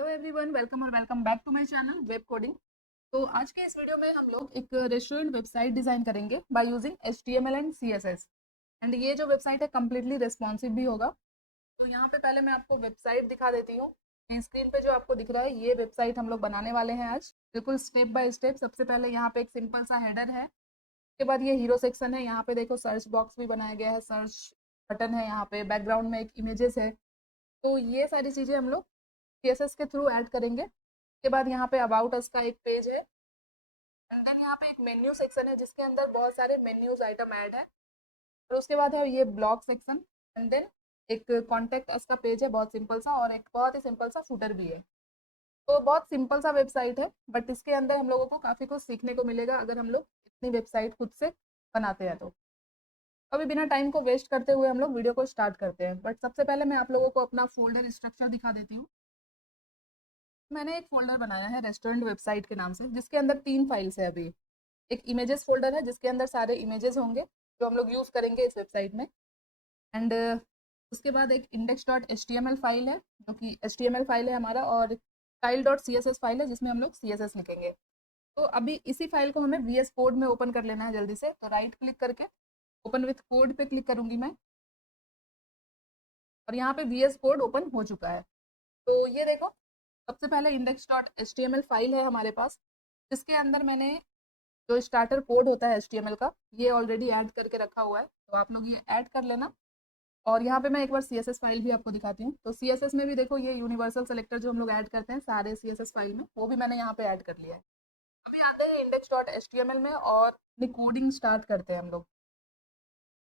Hello everyone, welcome और welcome back to my channel web coding. तो आज के इस वीडियो में हम लोग एक रेस्टोरेंट वेबसाइट डिजाइन करेंगे by using HTML and CSS। And ये जो वेबसाइट है कम्प्लीटली रिस्पॉन्सिव भी होगा। तो यहाँ पे पहले मैं आपको वेबसाइट दिखा देती हूँ। स्क्रीन पे जो आपको दिख रहा है ये वेबसाइट हम लोग बनाने वाले हैं आज, बिल्कुल स्टेप बाय स्टेप। सबसे पहले यहाँ पे एक सिंपल सा हेडर है, उसके बाद ये हीरो सेक्शन है। यहाँ पे देखो सर्च बॉक्स भी बनाया गया है, सर्च बटन है, यहाँ पे बैकग्राउंड में एक इमेजेस है। तो ये सारी चीज़ें हम लोग CSS के थ्रू ऐड करेंगे। उसके बाद यहाँ पे अबाउट अस का एक पेज है, एंड देन यहाँ पे एक मेन्यू सेक्शन है जिसके अंदर बहुत सारे मेन्यूज आइटम ऐड है। और उसके बाद है ये ब्लॉग सेक्शन, एंड देन एक कॉन्टेक्ट अस का पेज है, बहुत सिंपल सा, और एक बहुत ही सिंपल सा फुटर भी है। तो बहुत सिंपल सा वेबसाइट है, बट इसके अंदर हम लोगों को काफ़ी कुछ सीखने को मिलेगा अगर हम लोग इतनी वेबसाइट खुद से बनाते हैं। तो अभी बिना टाइम को वेस्ट करते हुए हम लोग वीडियो को स्टार्ट करते हैं। बट सबसे पहले मैं आप लोगों को अपना फोल्डर स्ट्रक्चर दिखा देती हूँ। मैंने एक फोल्डर बनाया है रेस्टोरेंट वेबसाइट के नाम से, जिसके अंदर 3 फाइल्स है अभी। एक इमेजेस फोल्डर है जिसके अंदर सारे इमेजेस होंगे जो हम लोग यूज़ करेंगे इस वेबसाइट में। एंड उसके बाद एक index.html फाइल है जो कि HTML फाइल है हमारा, और style.css फाइल है जिसमें हम लोग CSS लिखेंगे। तो अभी इसी फाइल को हमें VS कोड में ओपन कर लेना है जल्दी से। तो राइट क्लिक करके ओपन विथ कोड पे क्लिक करूंगी मैं, और यहाँ पे VS कोड ओपन हो चुका है। तो ये देखो, सबसे पहले index.html फाइल है हमारे पास, जिसके अंदर मैंने जो स्टार्टर कोड होता है HTML का ये ऑलरेडी ऐड करके रखा हुआ है। तो आप लोग ये ऐड कर लेना। और यहाँ पे मैं एक बार CSS फाइल भी आपको दिखाती हूँ। तो CSS में भी देखो, ये यूनिवर्सल सेलेक्टर जो हम लोग ऐड करते हैं सारे CSS फाइल में, वो भी मैंने यहाँ पे ऐड कर लिया है। अभी आते हैं index.html में और कोडिंग स्टार्ट करते हैं हम लोग।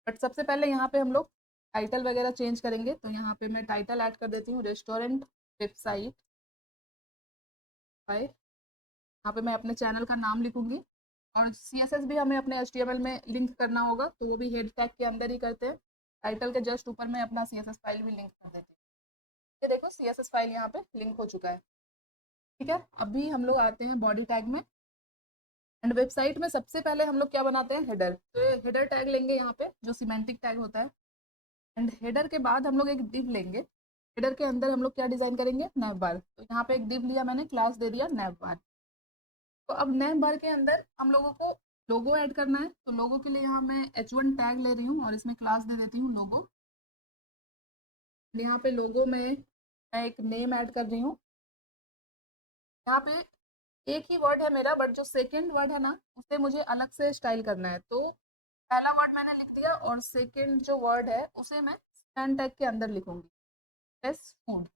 बट सबसे पहले यहाँ पे हम लोग टाइटल वगैरह चेंज करेंगे। तो यहाँ पे मैं टाइटल ऐड कर देती हूँ, रेस्टोरेंट वेबसाइट बाय। यहाँ पे मैं अपने चैनल का नाम लिखूंगी, और CSS भी हमें अपने HTML में लिंक करना होगा, तो वो भी हेड टैग के अंदर ही करते हैं। टाइटल के जस्ट ऊपर मैं अपना CSS फाइल भी लिंक कर देती हूँ। ये देखो CSS फाइल यहाँ पे लिंक हो चुका है। ठीक है, अभी हम लोग आते हैं बॉडी टैग में। एंड वेबसाइट में सबसे पहले हम लोग क्या बनाते हैं, हेडर। तो हेडर टैग लेंगे यहाँ पे, जो सिमेंटिक टैग होता है। एंड हेडर के बाद हम लोग एक डिव लेंगे। हेडर के अंदर हम लोग क्या डिजाइन करेंगे, नैव बार। तो यहाँ पे एक डिव लिया मैंने, क्लास दे दिया नैव बार। तो अब नैव बार के अंदर हम लोगों को लोगो ऐड करना है। तो लोगो के लिए यहाँ मैं H1 टैग ले रही हूँ और इसमें क्लास दे देती हूँ लोगो। यहाँ पे लोगो में मैं एक नेम ऐड कर रही हूँ। यहाँ पे एक ही वर्ड है मेरा, बट जो सेकंड वर्ड है ना उसे मुझे अलग से स्टाइल करना है। तो पहला वर्ड मैंने लिख दिया, और सेकंड जो वर्ड है उसे मैं स्पैन टैग के अंदर लिखूंगी, फ्रेश फूड।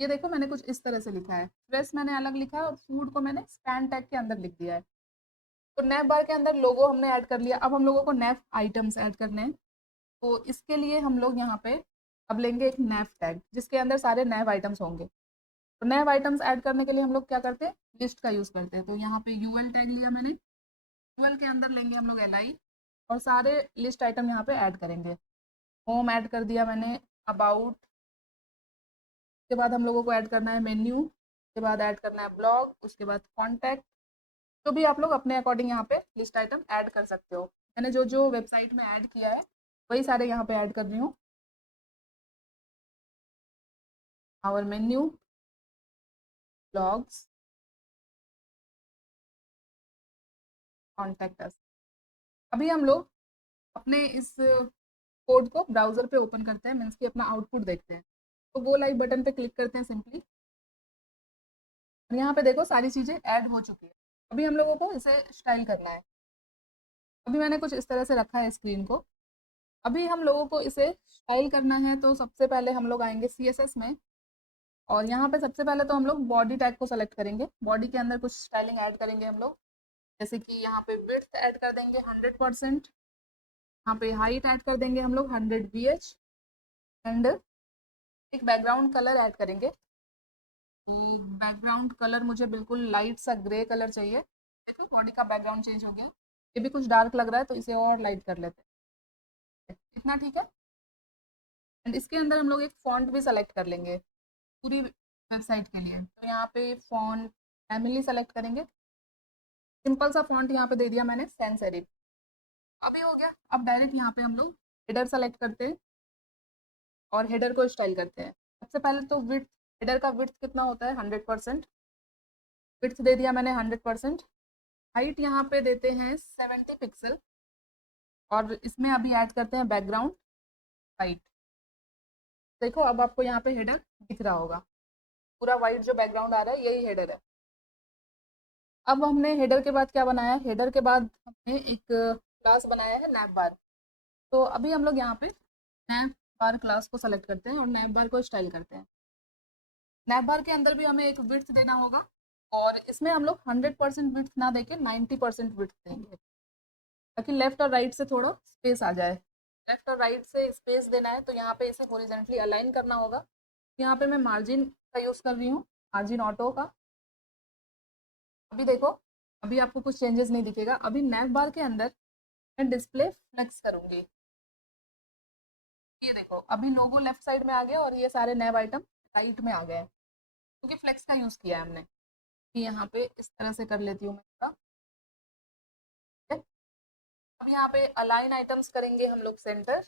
ये देखो मैंने कुछ इस तरह से लिखा है, फ्रेश मैंने अलग लिखा है और फूड को मैंने स्पैन टैग के अंदर लिख दिया है। तो नैव बार के अंदर लोगो हमने ऐड कर लिया। अब हम लोगों को नैव आइटम्स ऐड करने हैं। तो इसके लिए हम लोग यहाँ पे अब लेंगे एक नैव टैग जिसके अंदर सारे नैव आइटम्स होंगे। तो नैव आइटम्स ऐड करने के लिए हम लोग क्या करते हैं, लिस्ट का यूज़ करते हैं। तो यहाँ पे UL टैग लिया मैंने, UL के अंदर लेंगे हम लोग LI, और सारे लिस्ट आइटम यहाँ पे ऐड करेंगे। होम ऐड कर दिया मैंने, अबाउट, उसके बाद हम लोगों को ऐड करना है मेन्यू, उसके बाद ऐड करना है ब्लॉग, उसके बाद कॉन्टैक्ट। तो भी आप लोग अपने अकॉर्डिंग यहाँ पे लिस्ट आइटम ऐड कर सकते हो। मैंने जो जो वेबसाइट में ऐड किया है वही सारे यहाँ पे ऐड कर रही हूँ। Our menu, blogs, contact us. अभी हम लोग अपने इस कोड को ब्राउजर पे ओपन करते हैं, मीन्स कि अपना आउटपुट देखते हैं। तो गो लाइव बटन पे क्लिक करते हैं सिंपली, और यहाँ पे देखो सारी चीज़ें ऐड हो चुकी है। अभी हम लोगों को इसे स्टाइल करना है। अभी मैंने कुछ इस तरह से रखा है स्क्रीन को। अभी हम लोगों को इसे स्टाइल करना है। तो सबसे पहले हम लोग आएंगे CSS में, और यहाँ पे सबसे पहले तो हम लोग बॉडी टैग को सेलेक्ट करेंगे। बॉडी के अंदर कुछ स्टाइलिंग ऐड करेंगे हम लोग, जैसे कि यहाँ पे विड्थ ऐड कर देंगे 100%। यहाँ पे हाइट ऐड कर देंगे हम लोग 100 VH। एंड एक बैकग्राउंड कलर ऐड करेंगे। बैकग्राउंड कलर मुझे बिल्कुल लाइट सा ग्रे कलर चाहिए। देखो बॉडी का बैकग्राउंड चेंज हो गया, ये भी कुछ डार्क लग रहा है, तो इसे और लाइट कर लेते हैं। इतना ठीक है। एंड इसके अंदर हम लोग एक फॉन्ट भी सेलेक्ट कर लेंगे पूरी वेबसाइट के लिए। तो यहाँ पे फॉन्ट फैमिली सेलेक्ट करेंगे। सिंपल सा फॉन्ट यहाँ पे दे दिया मैंने, सैंस सेरिफ। अभी हो गया। अब डायरेक्ट यहाँ पे हम लोग हेडर सेलेक्ट करते हैं और हेडर को स्टाइल करते हैं। सबसे पहले तो विड्थ हेडर का विड्थ कितना होता है 100%, विड्थ दे दिया मैंने 100%। हाइट यहाँ पे देते हैं 70 पिक्सल, और इसमें अभी ऐड करते हैं बैकग्राउंड वाइट। देखो अब आपको यहाँ पे हेडर दिख रहा होगा, पूरा वाइट जो बैकग्राउंड आ रहा है यही हेडर है। अब हमने हेडर के बाद क्या बनाया, हेडर के बाद हमने एक क्लास बनाया है नैप बार। तो अभी हम लोग यहाँ पे नैप बार क्लास को सेलेक्ट करते हैं और नैप बार को स्टाइल करते हैं। नैप बार के अंदर भी हमें एक विड्थ देना होगा, और इसमें हम लोग 100% विड्थ ना देके 90% विड्थ देंगे, ताकि लेफ्ट और राइट से थोड़ा स्पेस आ जाए। लेफ्ट और राइट से स्पेस देना है तो यहाँ पे इसे हॉरिजॉन्टली अलाइन करना होगा। यहाँ पे मैं मार्जिन का यूज़ कर रही हूँ, मार्जिन ऑटो का। अभी देखो, अभी आपको कुछ चेंजेस नहीं दिखेगा। अभी नैप बार के अंदर मैं डिस्प्ले फ्लेक्स करूंगी। ये देखो अभी लोगो लेफ्ट साइड में आ गया और ये सारे नैप आइटम राइट में आ गए, क्योंकि फ्लेक्स का यूज़ किया है हमने। यहाँ पे इस तरह से कर लेती हूँ मैं इसका, ठीक है। अब यहाँ पे अलाइन आइटम्स करेंगे हम लोग सेंटर,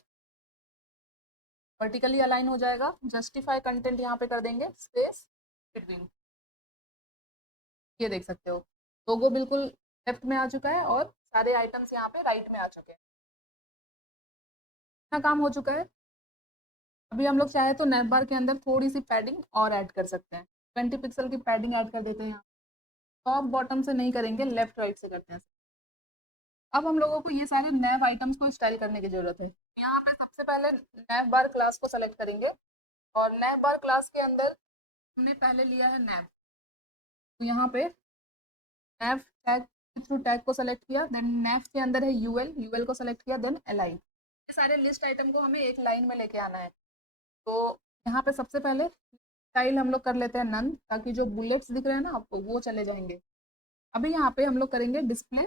वर्टिकली अलाइन हो जाएगा। जस्टिफाई कंटेंट यहाँ पे कर देंगे स्पेस बिटवीन, ये देख सकते हो लोगो बिल्कुल लेफ्ट में आ चुका है और सारे आइटम्स यहाँ पे राइट में आ चुके हैं। इतना काम हो चुका है। अभी हम लोग चाहे तो नैप बार के अंदर थोड़ी सी पैडिंग और ऐड कर सकते हैं। 20 पिक्सल की पैडिंग ऐड कर देते हैं यहाँ। टॉप बॉटम से नहीं करेंगे, लेफ्ट राइट से करते हैं। अब हम लोगों को ये सारे नैप आइटम्स को स्टाइल करने की जरूरत है। यहाँ पे सबसे पहले नैप बार क्लास को सेलेक्ट करेंगे, और नैप बार क्लास के अंदर हमने पहले लिया है नैप। तो यहाँ पे नैप टैग थ्रू टैग को सेलेक्ट किया, देन नैप के अंदर है यूएल, यूएल को सेलेक्ट किया, देन एलआई। ये सारे लिस्ट आइटम को हमें एक लाइन में लेके आना है। तो यहाँ पे सबसे पहले स्टाइल हम लोग कर लेते हैं नन, ताकि जो बुलेट्स दिख रहे हैं ना आपको वो चले जाएंगे। अभी यहाँ पे हम लोग करेंगे डिस्प्ले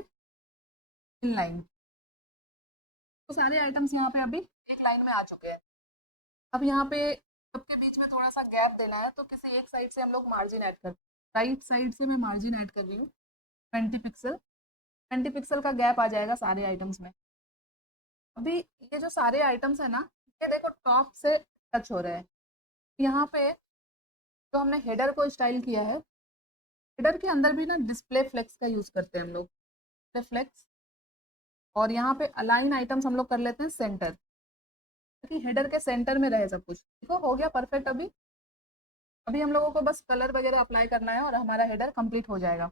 इन लाइन। तो सारे आइटम्स यहाँ पे अभी एक लाइन में आ चुके हैं। अब यहाँ पे सबके बीच में थोड़ा सा गैप देना है, तो किसी एक साइड से हम लोग मार्जिन ऐड कर, राइट साइड से मैं मार्जिन ऐड कर रही हूँ 20 पिक्सल। 20 पिक्सल का गैप आ जाएगा सारे आइटम्स में। अभी ये जो सारे आइटम्स है ना, ये देखो टॉप से टच हो रहे हैं। यहाँ पे जो हमने हेडर को स्टाइल किया है, हेडर के अंदर भी ना डिस्प्ले फ्लेक्स का यूज करते हैं हम लोग, डिस्प्ले फ्लेक्स। और यहाँ पे अलाइन आइटम्स हम लोग कर लेते हैं सेंटर, ताकि हेडर के सेंटर में रहे सब कुछ। देखो हो गया परफेक्ट। अभी अभी हम लोगों को बस कलर वगैरह अप्लाई करना है और हमारा हेडर कंप्लीट हो जाएगा।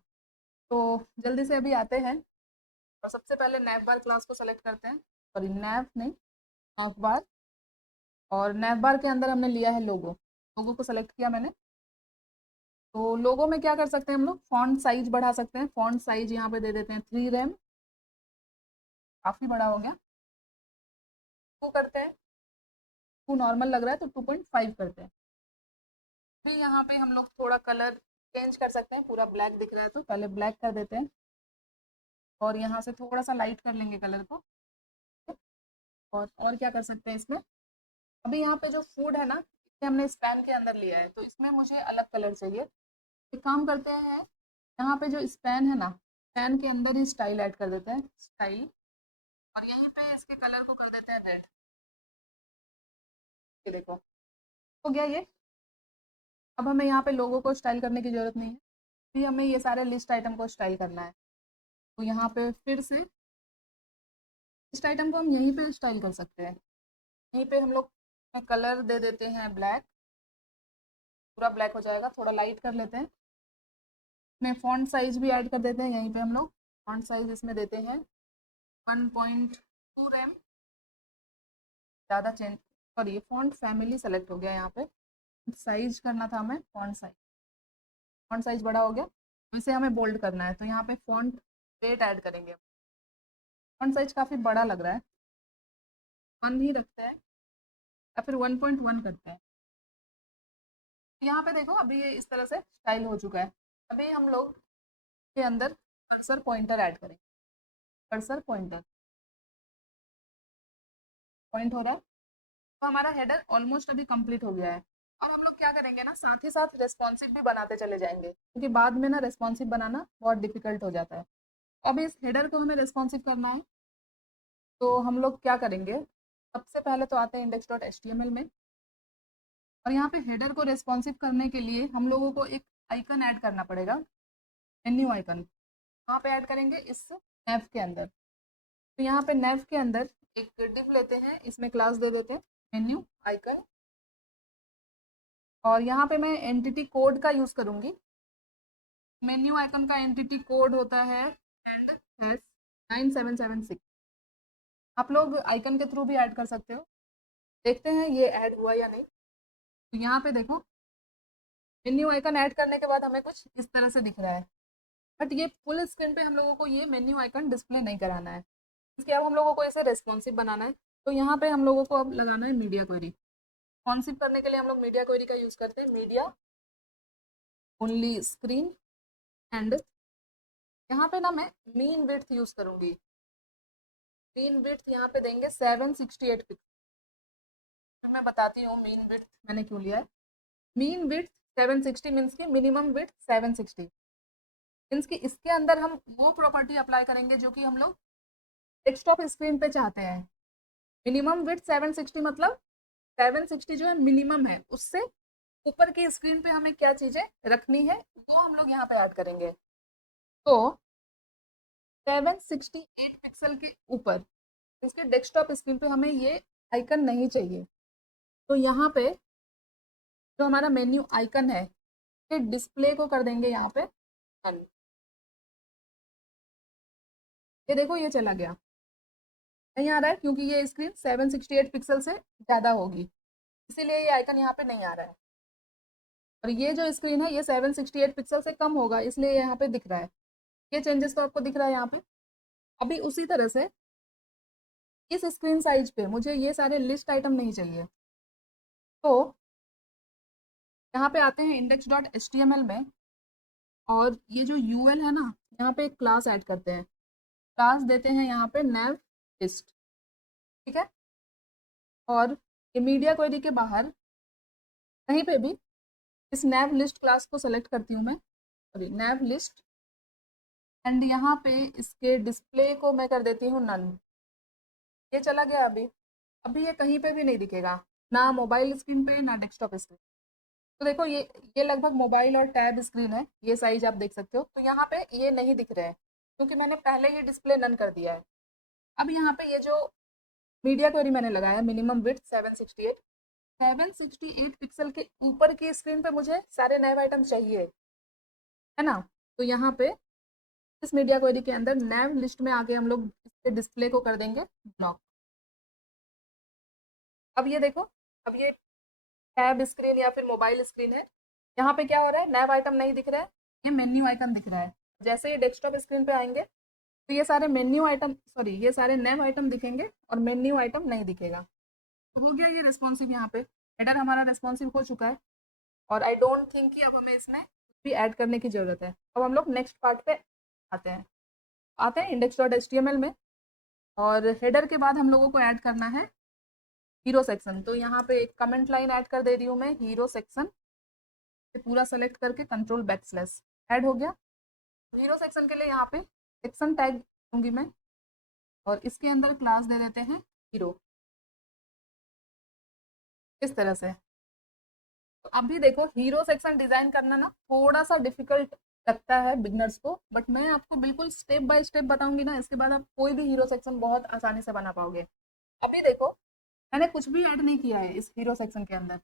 तो जल्दी से अभी आते हैं, और सबसे पहले नैप बार क्लास को सेलेक्ट करते हैं। सॉरी नैप नहीं, नैप बार। और नैप बार के अंदर हमने लिया है लोगो, लोगो को सेलेक्ट किया मैंने। तो लोगो में क्या कर सकते हैं हम लोग, फॉन्ट साइज बढ़ा सकते हैं। फॉन्ट साइज यहाँ पे दे देते हैं 3 रैम, काफ़ी बड़ा हो गया। 2 करते हैं, 2 नॉर्मल लग रहा है तो 2.5 करते हैं। फिर यहाँ पे हम लोग थोड़ा कलर चेंज कर सकते हैं, पूरा ब्लैक दिख रहा है तो पहले ब्लैक कर देते हैं, और यहाँ से थोड़ा सा लाइट कर लेंगे कलर को। और क्या कर सकते हैं इसमें, अभी यहाँ पे जो फूड है ना, इसे हमने स्पैन के अंदर लिया है तो इसमें मुझे अलग कलर चाहिए। एक काम करते हैं, यहाँ पे जो स्पैन है ना, स्पैन के अंदर ही स्टाइल ऐड कर देते हैं, स्टाइल। और यहीं पे इसके कलर को कर देते हैं रेड। ये देखो हो गया ये। अब हमें यहाँ पे लोगों को स्टाइल करने की जरूरत नहीं है, अभी हमें ये सारे लिस्ट आइटम को स्टाइल करना है। तो यहाँ पे फिर से इस आइटम को हम यहीं पे स्टाइल कर सकते हैं। यहीं पे हम लोग कलर दे देते हैं ब्लैक, पूरा ब्लैक हो जाएगा। थोड़ा लाइट कर लेते हैं, में फॉन्ट साइज भी ऐड कर देते हैं। यहीं पे हम लोग फॉन्ट साइज इसमें देते हैं 1.2 रैम। ज़्यादा change, sorry font family select हो गया यहाँ पे, साइज करना था हमें फॉन्ट साइज। फॉन्ट साइज बड़ा हो गया, वैसे हमें बोल्ड करना है तो यहाँ पे फॉन्ट वेट ऐड करेंगे। फॉन्ट साइज काफ़ी बड़ा लग रहा है, 1 ही रखते हैं या फिर 1.1 करते हैं। यहाँ पे देखो अभी ये इस तरह से स्टाइल हो चुका है। अभी हम लोग के अंदर कर्सर पॉइंटर ऐड करेंगे। कर्सर पॉइंटर पॉइंट हो रहा है, तो हमारा हेडर ऑलमोस्ट अभी कंप्लीट हो गया है। अब हम लोग क्या करेंगे ना, साथ ही साथ रेस्पॉन्सिव भी बनाते चले जाएंगे, क्योंकि बाद में ना रेस्पॉन्सिव बनाना बहुत डिफिकल्ट हो जाता है। अब इस हेडर को हमें रेस्पॉन्सिव करना है, तो हम लोग क्या करेंगे, सबसे पहले तो आते हैं index.html में। और यहाँ पे हेडर को रेस्पॉन्सिव करने के लिए हम लोगों को एक आइकन ऐड करना पड़ेगा, मेन्यू आइकन। कहाँ पे ऐड करेंगे? इस नेव के अंदर। तो यहाँ पे नेव के अंदर एक डिव लेते हैं, इसमें क्लास दे देते हैं मेन्यू आइकन, और यहाँ पे मैं एंटिटी कोड का यूज़ करूँगी। मेन्यू आइकन का एंटिटी कोड होता है एंड 9776। आप लोग आइकन के थ्रू भी ऐड कर सकते हो। देखते हैं ये ऐड हुआ या नहीं। तो यहाँ पे देखो, मेन्यू आइकन ऐड करने के बाद हमें कुछ इस तरह से दिख रहा है, बट ये फुल स्क्रीन पे हम लोगों को ये मेन्यू आइकन डिस्प्ले नहीं कराना है। इसके अब हम लोगों को इसे रेस्पॉन्सिव बनाना है। तो यहाँ पे हम लोगों को अब लगाना है मीडिया क्वेरी। रेस्पॉन्सिव करने के लिए हम लोग मीडिया क्वेरी का यूज़ करते हैं, मीडिया ओनली स्क्रीन। एंड यहाँ पे ना मैं मीन विड्थ यूज़ करूँगी। मीन विड्थ यहाँ पे देंगे 768 पिक्सल। मैं बताती हूँ मीन विड्थ मैंने क्यों लिया है। मीन विड्थ 760 मीन्स की मिनिमम विड्थ 760 मीन्स की इसके अंदर हम वो प्रॉपर्टी अप्लाई करेंगे जो कि हम लोग डेस्कटॉप स्क्रीन पे चाहते हैं। मिनिमम विड्थ 760 मतलब 760 जो है मिनिमम है, उससे ऊपर की स्क्रीन पे हमें क्या चीज़ें रखनी है वो हम लोग यहाँ पे ऐड करेंगे। तो 768 पिक्सल के ऊपर इसके डेस्कटॉप स्क्रीन पे हमें ये आइकन नहीं चाहिए। तो यहाँ पे जो हमारा मेन्यू आइकन है ये डिस्प्ले को कर देंगे यहाँ पे none। ये देखो ये चला गया, नहीं आ रहा है क्योंकि ये स्क्रीन 768 पिक्सल से ज़्यादा होगी, इसीलिए ये आइकन यहाँ पे नहीं आ रहा है। और ये जो स्क्रीन है ये 768 पिक्सल से कम होगा, इसलिए यहाँ पे दिख रहा है। ये चेंजेस तो आपको दिख रहा है यहाँ पे। अभी उसी तरह से इस स्क्रीन साइज पे मुझे ये सारे लिस्ट आइटम नहीं चाहिए। तो यहाँ पे आते हैं index.html में, और ये जो यूएल है ना, यहाँ पे एक क्लास ऐड करते हैं। क्लास देते हैं यहाँ पे nav list, ठीक है। और ये मीडिया क्वेरी के बाहर कहीं पे भी इस nav list क्लास को सेलेक्ट करती हूँ मैं, सॉरी nav list, एंड यहाँ पे इसके डिस्प्ले को मैं कर देती हूँ नन। ये चला गया। अभी ये कहीं पे भी नहीं दिखेगा, ना मोबाइल स्क्रीन पे ना डेस्कटॉप स्क्रीन। तो देखो ये लगभग मोबाइल और टैब स्क्रीन है, ये साइज आप देख सकते हो। तो यहाँ पे ये नहीं दिख रहे हैं क्योंकि मैंने पहले ही डिस्प्ले नन कर दिया है। अब यहाँ पे ये जो मीडिया क्वेरी मैंने लगाया मिनिमम विड्थ 768 पिक्सल के ऊपर की स्क्रीन पे मुझे सारे नए आइटम चाहिए, है ना। तो यहाँ पे इस मीडिया क्वेरी के अंदर नैव लिस्ट में आके हम लोग इसके डिस्प्ले को कर देंगे ब्लॉक। अब ये देखो, अब ये टैब स्क्रीन या फिर मोबाइल स्क्रीन है, यहाँ पे क्या हो रहा है, नैव आइटम नहीं दिख रहा है, ये मेन्यू आइकन दिख रहा है। जैसे ही डेस्कटॉप स्क्रीन पे आएंगे तो ये सारे मेन्यू आइटम, सॉरी ये सारे नैव आइटम दिखेंगे और मेन्यू आइटम नहीं दिखेगा। तो हो गया ये रिस्पॉन्सिव। यहाँ पे हेडर हमारा रिस्पॉन्सिव हो चुका है, और आई डोंट थिंक कि अब हमें इसमें कुछ भी ऐड करने की ज़रूरत है। अब हम लोग नेक्स्ट पार्ट पे आते हैं index.html में, और हेडर के बाद हम लोगों को ऐड करना है हीरो सेक्शन। तो यहाँ पे एक कमेंट लाइन ऐड कर दे रही हूँ मैं, हीरो सेक्शन पूरा सेलेक्ट करके कंट्रोल बैकस्लैश ऐड हो गया। हीरो सेक्शन के लिए यहाँ पे सेक्शन टैग दूंगी मैं, और इसके अंदर क्लास दे देते हैं हीरो, इस तरह से। तो अभी देखो हीरो सेक्शन डिजाइन करना ना थोड़ा सा डिफिकल्ट लगता है बिगनर्स को, बट मैं आपको बिल्कुल स्टेप बाय स्टेप बताऊंगी ना, इसके बाद आप कोई भी हीरो सेक्शन बहुत आसानी से बना पाओगे। अभी देखो मैंने कुछ भी ऐड नहीं किया है इस हीरो सेक्शन के अंदर,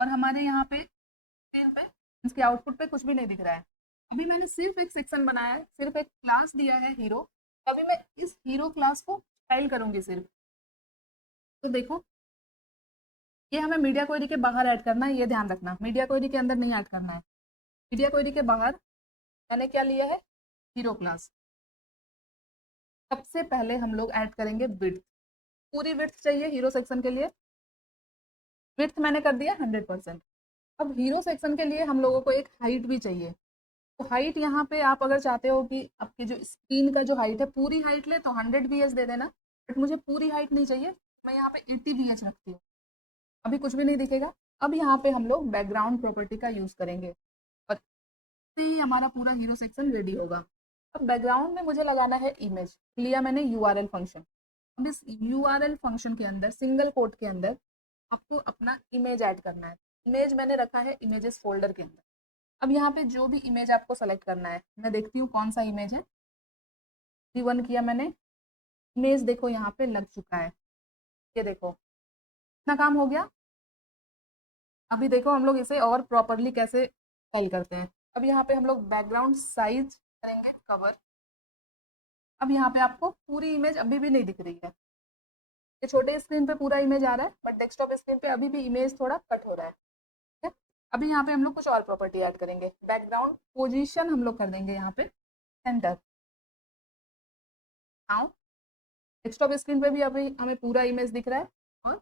और हमारे यहाँ पे स्क्रीन पे इसके आउटपुट पे कुछ भी नहीं दिख रहा है। अभी मैंने सिर्फ एक सेक्शन बनाया है, सिर्फ एक क्लास दिया है हीरो। अभी मैं इस हीरो क्लास को स्टाइल करूंगी सिर्फ। तो देखो ये हमें मीडिया क्वेरी के बाहर ऐड करना है, ये ध्यान रखना, मीडिया क्वेरी के अंदर नहीं ऐड करना है। मीडिया क्वेरी के बाहर मैंने क्या लिया है, हीरो क्लास। सबसे पहले हम लोग ऐड करेंगे विड्थ, पूरी विड्थ चाहिए हीरो सेक्शन के लिए। विड्थ मैंने कर दिया 100%। अब हीरो सेक्शन के लिए हम लोगों को एक हाइट भी चाहिए। तो हाइट यहाँ पे आप अगर चाहते हो कि आपकी जो स्क्रीन का जो हाइट है पूरी हाइट ले तो 100 VH दे देना, बट मुझे पूरी हाइट नहीं चाहिए, मैं यहाँ पे 80 VH रखती हूँ। अभी कुछ भी नहीं दिखेगा। अब यहाँ पे हम लोग बैकग्राउंड प्रॉपर्टी का यूज़ करेंगे, और इससे ही हमारा पूरा हीरो सेक्शन रेडी होगा। अब बैकग्राउंड में मुझे लगाना है इमेज, लिया मैंने URL फंक्शन। अब इस URL फंक्शन के अंदर सिंगल कोट के अंदर आपको अपना इमेज ऐड करना है। इमेज मैंने रखा है इमेजेस फोल्डर के अंदर। अब यहाँ पे जो भी इमेज आपको सेलेक्ट करना है, मैं देखती हूँ कौन सा इमेज है। C1 किया मैंने, इमेज देखो यहाँ पे लग चुका है। ये देखो इतना काम हो गया। अभी देखो हम लोग इसे और प्रॉपरली कैसे स्टाइल करते हैं। अब यहाँ पे हम लोग बैकग्राउंड साइज करेंगे कवर। अब यहाँ पे आपको पूरी इमेज अभी भी नहीं दिख रही है। ये छोटे स्क्रीन पे पूरा इमेज आ रहा है, बट डेस्कटॉप स्क्रीन पे अभी भी इमेज थोड़ा कट हो रहा है। ठीक है, अभी यहाँ पे हम लोग कुछ और प्रॉपर्टी ऐड करेंगे। बैकग्राउंड पोजीशन हम लोग कर देंगे यहाँ पे सेंटर। नाउ डेस्कटॉप स्क्रीन पे भी अभी हमें पूरा इमेज दिख रहा है और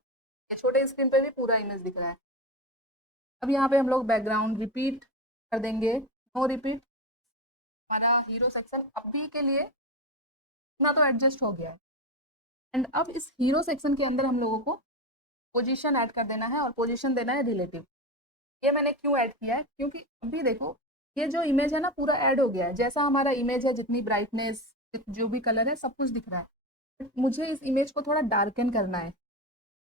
छोटे स्क्रीन पे भी पूरा इमेज दिख रहा है। अब यहाँ पे हम लोग बैकग्राउंड रिपीट कर देंगे, नो रिपीट। हमारा हीरो सेक्शन अभी के लिए इतना तो एडजस्ट हो गया है। एंड अब इस हीरो सेक्शन के अंदर हम लोगों को पोजीशन ऐड कर देना है और पोजीशन देना है रिलेटिव। ये मैंने क्यों ऐड किया है, क्योंकि अभी देखो ये जो इमेज है ना पूरा ऐड हो गया है। जैसा हमारा इमेज है, जितनी ब्राइटनेस, जो भी कलर है, सब कुछ दिख रहा है। बट मुझे इस इमेज को थोड़ा डार्कन करना है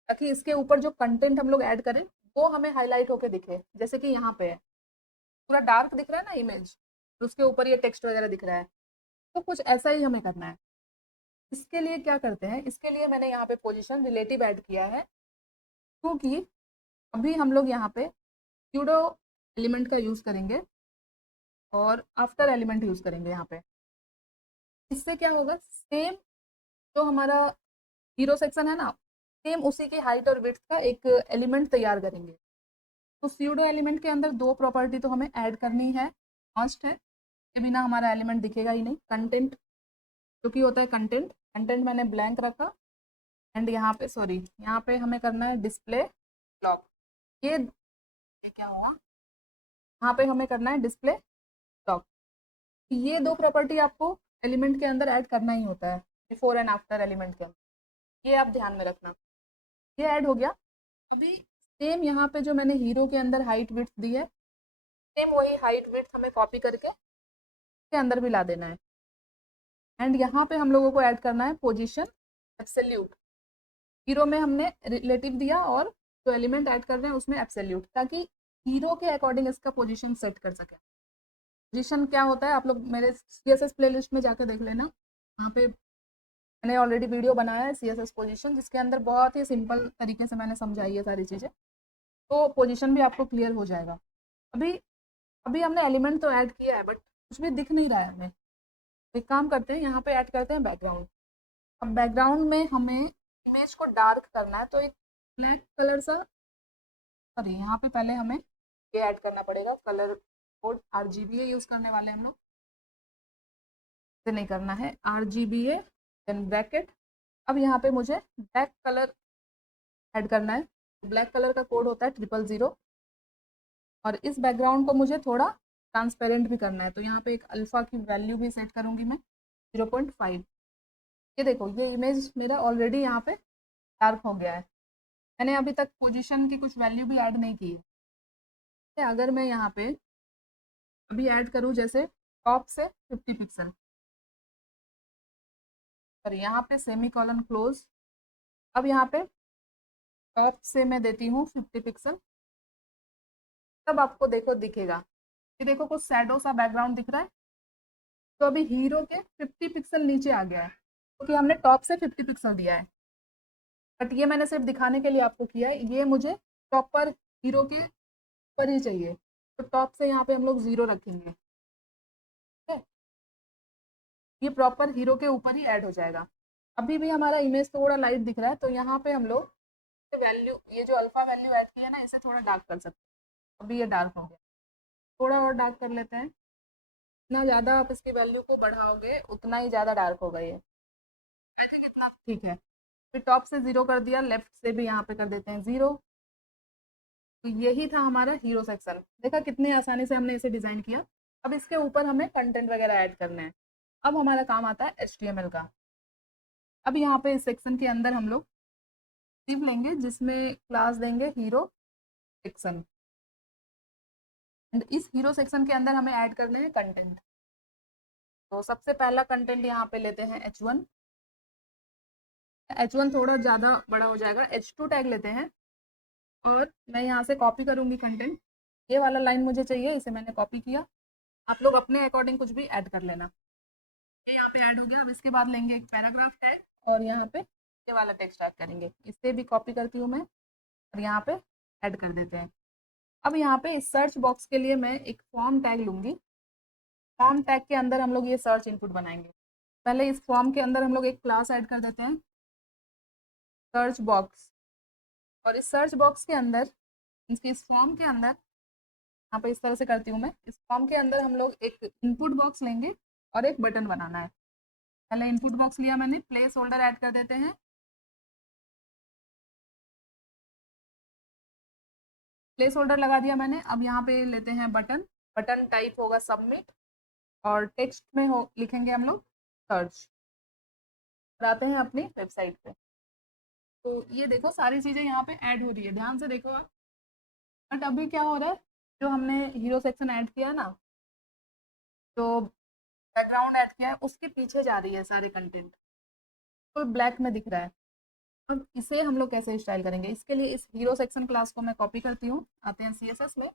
ताकि इसके ऊपर जो कंटेंट हम लोग ऐड करें वो हमें हाईलाइट होके दिखे। जैसे कि यहाँ पे है पूरा डार्क दिख रहा है ना इमेज, तो उसके ऊपर ये टेक्स्ट वगैरह दिख रहा है। तो कुछ ऐसा ही हमें करना है। इसके लिए क्या करते हैं, इसके लिए मैंने यहाँ पे पोजीशन रिलेटिव ऐड किया है, क्योंकि अभी हम लोग यहाँ पे स्यूडो एलिमेंट का यूज़ करेंगे और आफ्टर एलिमेंट यूज़ करेंगे यहाँ पे। इससे क्या होगा, सेम जो हमारा हीरो सेक्शन है ना, सेम उसी की हाइट और विड्थ का एक एलिमेंट तैयार करेंगे। तो स्यूडो एलिमेंट के अंदर दो प्रॉपर्टी तो हमें ऐड करनी है, मस्ट है। के बिना हमारा एलिमेंट दिखेगा ही नहीं। कंटेंट जो कि होता है कंटेंट, कंटेंट मैंने ब्लैंक रखा। एंड यहाँ पे सॉरी, यहाँ पे हमें करना है डिस्प्ले ब्लॉक। ये क्या हुआ, यहाँ पे हमें करना है डिस्प्ले ब्लॉक। ये दो प्रॉपर्टी आपको एलिमेंट के अंदर ऐड करना ही होता है, बिफोर एंड आफ्टर एलिमेंट के अंदर। ये आप ध्यान में रखना। ये ऐड हो गया। अभी सेम यहाँ पे जो मैंने हीरो के अंदर हाइट विड्थ दी है, सेम वही हाइट विड्थ हमें कॉपी करके के अंदर भी ला देना है। एंड यहाँ पे हम लोगों को ऐड करना है पोजीशन एब्सोल्यूट। हीरो में हमने रिलेटिव दिया और जो एलिमेंट ऐड कर रहे हैं उसमें एब्सोल्यूट, ताकि हीरो के अकॉर्डिंग इसका पोजीशन सेट कर सके। पोजीशन क्या होता है, आप लोग मेरे CSS प्लेलिस्ट में जाकर देख लेना। वहाँ पे मैंने ऑलरेडी वीडियो बनाया है CSS पोजीशन, जिसके अंदर बहुत ही सिंपल तरीके से मैंने समझाई है सारी चीज़ें। तो पोजीशन भी आपको क्लियर हो जाएगा। अभी अभी हमने एलिमेंट तो ऐड किया है, बट कुछ भी दिख नहीं रहा है हमें। एक काम करते हैं, यहाँ पे ऐड करते हैं बैकग्राउंड। अब बैकग्राउंड में हमें इमेज को डार्क करना है, तो एक ब्लैक कलर सा, सॉरी यहाँ पे पहले हमें ये ऐड करना पड़ेगा कलर कोड। RGBA यूज़ करने वाले हम लोग, इसे नहीं करना है RGBA देन ब्रैकेट। अब यहाँ पे मुझे ब्लैक कलर ऐड करना है। ब्लैक कलर का कोड होता है 000। और इस बैकग्राउंड को मुझे थोड़ा ट्रांसपेरेंट भी करना है, तो यहाँ पे एक अल्फ़ा की वैल्यू भी सेट करूँगी मैं 0.5। ये देखो ये इमेज मेरा ऑलरेडी यहाँ पे डार्क हो गया है। मैंने अभी तक पोजीशन की कुछ वैल्यू भी ऐड नहीं की है। अगर मैं यहाँ पे अभी ऐड करूँ जैसे टॉप से 50 पिक्सल, और यहाँ पे सेमी कॉलन क्लोज। अब यहाँ पे टॉप से मैं देती हूँ 50 पिक्सल। तब आपको देखो दिखेगा, ये देखो कुछ शैडो सा बैकग्राउंड दिख रहा है। तो अभी हीरो के 50 पिक्सल नीचे आ गया है, क्योंकि हमने टॉप से 50 पिक्सल दिया है। बट ये मैंने सिर्फ दिखाने के लिए आपको किया है, ये मुझे प्रॉपर हीरो के ऊपर ही चाहिए। तो टॉप से यहाँ पे हम लोग 0 रखेंगे। ठीक है, ये प्रॉपर हीरो के ऊपर ही ऐड हो जाएगा। अभी भी हमारा इमेज थोड़ा लाइट दिख रहा है, तो यहाँ पे हम लोग वैल्यू, ये जो अल्फा वैल्यू ऐड की है ना, इसे थोड़ा डार्क कर सकते हैं। अभी ये डार्क हो गया, थोड़ा और डार्क कर लेते हैं। जितना ज़्यादा आप इसकी वैल्यू को बढ़ाओगे उतना ही ज़्यादा डार्क होगा ये। आई थिंक इतना ठीक है। फिर टॉप से 0 कर दिया, लेफ्ट से भी यहाँ पे कर देते हैं 0। तो यही था हमारा हीरो सेक्शन। देखा कितने आसानी से हमने इसे डिज़ाइन किया। अब इसके ऊपर हमें कंटेंट वगैरह ऐड करना है। अब हमारा काम आता है HTML का। अब यहाँ पे इस सेक्शन के अंदर हम लोग div लेंगे, जिसमें क्लास देंगे हीरो सेक्शन। एंड इस हीरो सेक्शन के अंदर हमें ऐड करने हैं कंटेंट। तो सबसे पहला कंटेंट यहाँ पे लेते हैं H1। H1 थोड़ा ज़्यादा बड़ा हो जाएगा, H2 टैग लेते हैं। और मैं यहाँ से कॉपी करूँगी कंटेंट। ये वाला लाइन मुझे चाहिए, इसे मैंने कॉपी किया। आप लोग अपने अकॉर्डिंग कुछ भी ऐड कर लेना। ये यहाँ पे ऐड हो गया। अब इसके बाद लेंगे एक पैराग्राफ टैग और यहाँ पे ये वाला टेक्स्ट ऐड करेंगे। इसे भी कॉपी करती हूँ मैं और यहाँ पे ऐड कर देते हैं। अब यहाँ पे इस सर्च बॉक्स के लिए मैं एक फॉर्म टैग लूँगी। फॉर्म टैग के अंदर हम लोग ये सर्च इनपुट बनाएंगे। पहले इस फॉर्म के अंदर हम लोग एक क्लास ऐड कर देते हैं, सर्च बॉक्स। और इस सर्च बॉक्स के अंदर, इस फॉर्म के अंदर, यहाँ पे इस तरह से करती हूँ मैं। इस फॉर्म के अंदर हम लोग एक इनपुट बॉक्स लेंगे और एक बटन बनाना है। पहले इनपुट बॉक्स लिया मैंने, प्लेस होल्डर ऐड कर देते हैं। प्लेस होल्डर लगा दिया मैंने। अब यहाँ पे लेते हैं बटन। बटन टाइप होगा सबमिट और टेक्स्ट में हो लिखेंगे हम लोग सर्च। और आते हैं अपनी वेबसाइट पे। तो ये देखो सारी चीज़ें यहाँ पे ऐड हो रही है, ध्यान से देखो आप। बट अभी क्या हो रहा है, जो हमने हीरो सेक्शन ऐड किया ना, जो बैकग्राउंड ऐड किया है, उसके पीछे जा रही है सारे कंटेंट, फुल ब्लैक में दिख रहा है। अब इसे हम लोग कैसे स्टाइल करेंगे, इसके लिए इस हीरो सेक्शन क्लास को मैं कॉपी करती हूँ। आते हैं CSS में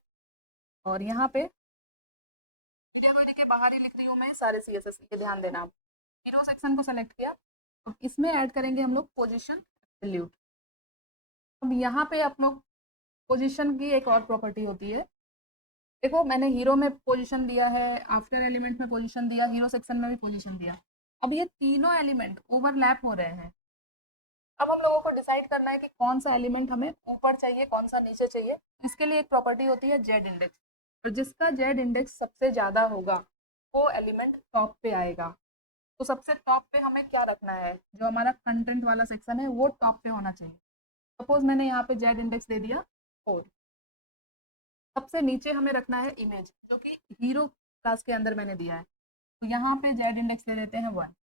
और यहाँ पे के बाहर ही लिख रही हूँ मैं सारे CSS, ये ध्यान देना आप। हीरो सेक्शन को सेलेक्ट किया। अब इसमें ऐड करेंगे हम लोग पोजीशन एब्सोल्यूट। अब यहाँ पे आप लोग पोजीशन की एक और प्रॉपर्टी होती है। देखो मैंने हीरो में पोजीशन दिया है, आफ्टर एलिमेंट में पोजीशन दिया, हीरो सेक्शन में भी पोजीशन दिया। अब ये तीनों एलिमेंट ओवरलैप हो रहे हैं। अब हम लोगों को डिसाइड करना है कि कौन सा एलिमेंट हमें ऊपर चाहिए, कौन सा नीचे चाहिए। इसके लिए एक प्रॉपर्टी होती है जेड इंडेक्स। तो जिसका जेड इंडेक्स सबसे ज़्यादा होगा वो एलिमेंट टॉप पे आएगा। तो सबसे टॉप पे हमें क्या रखना है, जो हमारा कंटेंट वाला सेक्शन है वो टॉप पे होना चाहिए। सपोज मैंने यहाँ पे जेड इंडेक्स दे दिया 4। सबसे नीचे हमें रखना है इमेज, जो कि हीरो क्लास के अंदर मैंने दिया है। तो यहाँ पे जेड इंडेक्स दे देते हैं 1।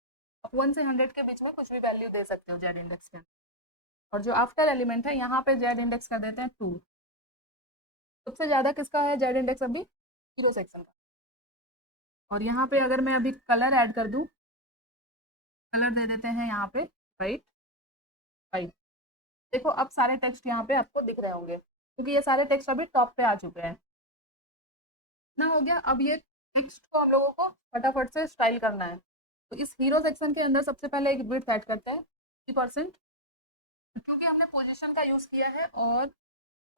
आप 1 से 100 के बीच में कुछ भी वैल्यू दे सकते हो जेड इंडेक्स के अंदर। और जो आफ्टर एलिमेंट है यहाँ पे जेड इंडेक्स कर देते हैं 2। सबसे ज़्यादा किसका है जेड इंडेक्स अभी, हीरो सेक्शन का। और यहाँ पे अगर मैं अभी कलर ऐड कर दूँ, कलर दे देते हैं यहाँ पे वाइट। वाइट, देखो अब सारे टेक्स्ट यहाँ पे आपको दिख रहे होंगे क्योंकि ये सारे टेक्स्ट अभी टॉप पे आ चुके हैं ना। हो गया। अब ये टेक्स्ट को हम लोगों को फटाफट से स्टाइल करना है। तो इस हीरो सेक्शन के अंदर सबसे पहले एक विड्थ ऐड करते हैं 50%, क्योंकि हमने पोजीशन का यूज़ किया है और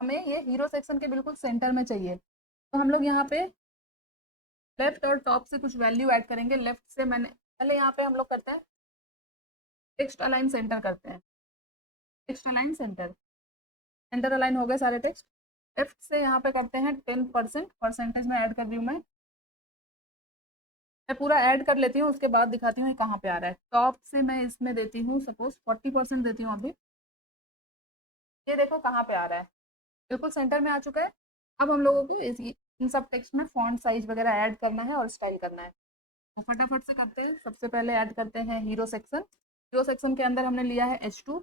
हमें ये हीरो सेक्शन के बिल्कुल सेंटर में चाहिए। तो हम लोग यहाँ पे लेफ्ट और टॉप से कुछ वैल्यू ऐड करेंगे। लेफ्ट से मैंने पहले यहाँ पे हम लोग करते हैं टेक्स्ट अलाइन सेंटर करते हैं। Text align centre, centre align हो गए सारे टेक्स्ट। लेफ्ट से यहाँ पे करते हैं 10%, परसेंटेज में ऐड कर रही हूँ मैं पूरा ऐड कर लेती हूँ, उसके बाद दिखाती हूँ ये कहाँ पे आ रहा है। टॉप से मैं इसमें देती हूँ सपोज 40% देती हूँ अभी। ये देखो कहाँ पे आ रहा है, बिल्कुल सेंटर में आ चुका है। अब हम लोगों को इन सब टेक्स्ट में फॉन्ट साइज वगैरह ऐड करना है और स्टाइल करना है। तो फटाफट से करते हैं। सबसे पहले ऐड करते हैं हीरो सेक्शन। हीरो सेक्शन के अंदर हमने लिया है H2।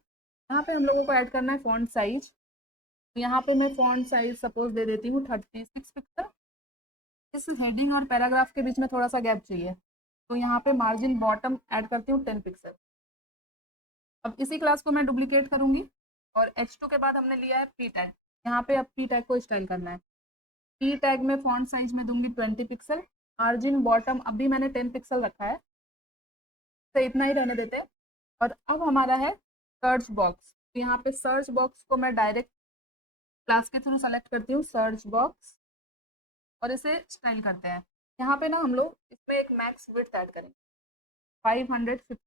यहाँ पे हम लोगों को ऐड करना है फॉन्ट साइज। तो यहाँ पे मैं फॉन्ट साइज सपोज दे देती हूँ 36 पिक्सल। इस हेडिंग और पैराग्राफ के बीच में थोड़ा सा गैप चाहिए, तो यहाँ पे मार्जिन बॉटम ऐड करती हूँ 10 पिक्सल। अब इसी क्लास को मैं डुप्लीकेट करूँगी और H2 के बाद हमने लिया है पी टैग। यहाँ पे अब पी टैग को स्टाइल करना है। पी टैग में फॉन्ट साइज में दूंगी 20 पिक्सल। मार्जिन बॉटम अभी मैंने 10 पिक्सल रखा है, तो इतना ही रहने देते हैं। और अब हमारा है सर्च बॉक्स। तो यहाँ पे सर्च बॉक्स को मैं डायरेक्ट क्लास के थ्रू सेलेक्ट करती हूँ, सर्च बॉक्स, और इसे स्टाइल करते हैं। यहाँ पे ना हम लोग इसमें एक मैक्स विड्थ ऐड करेंगे 550।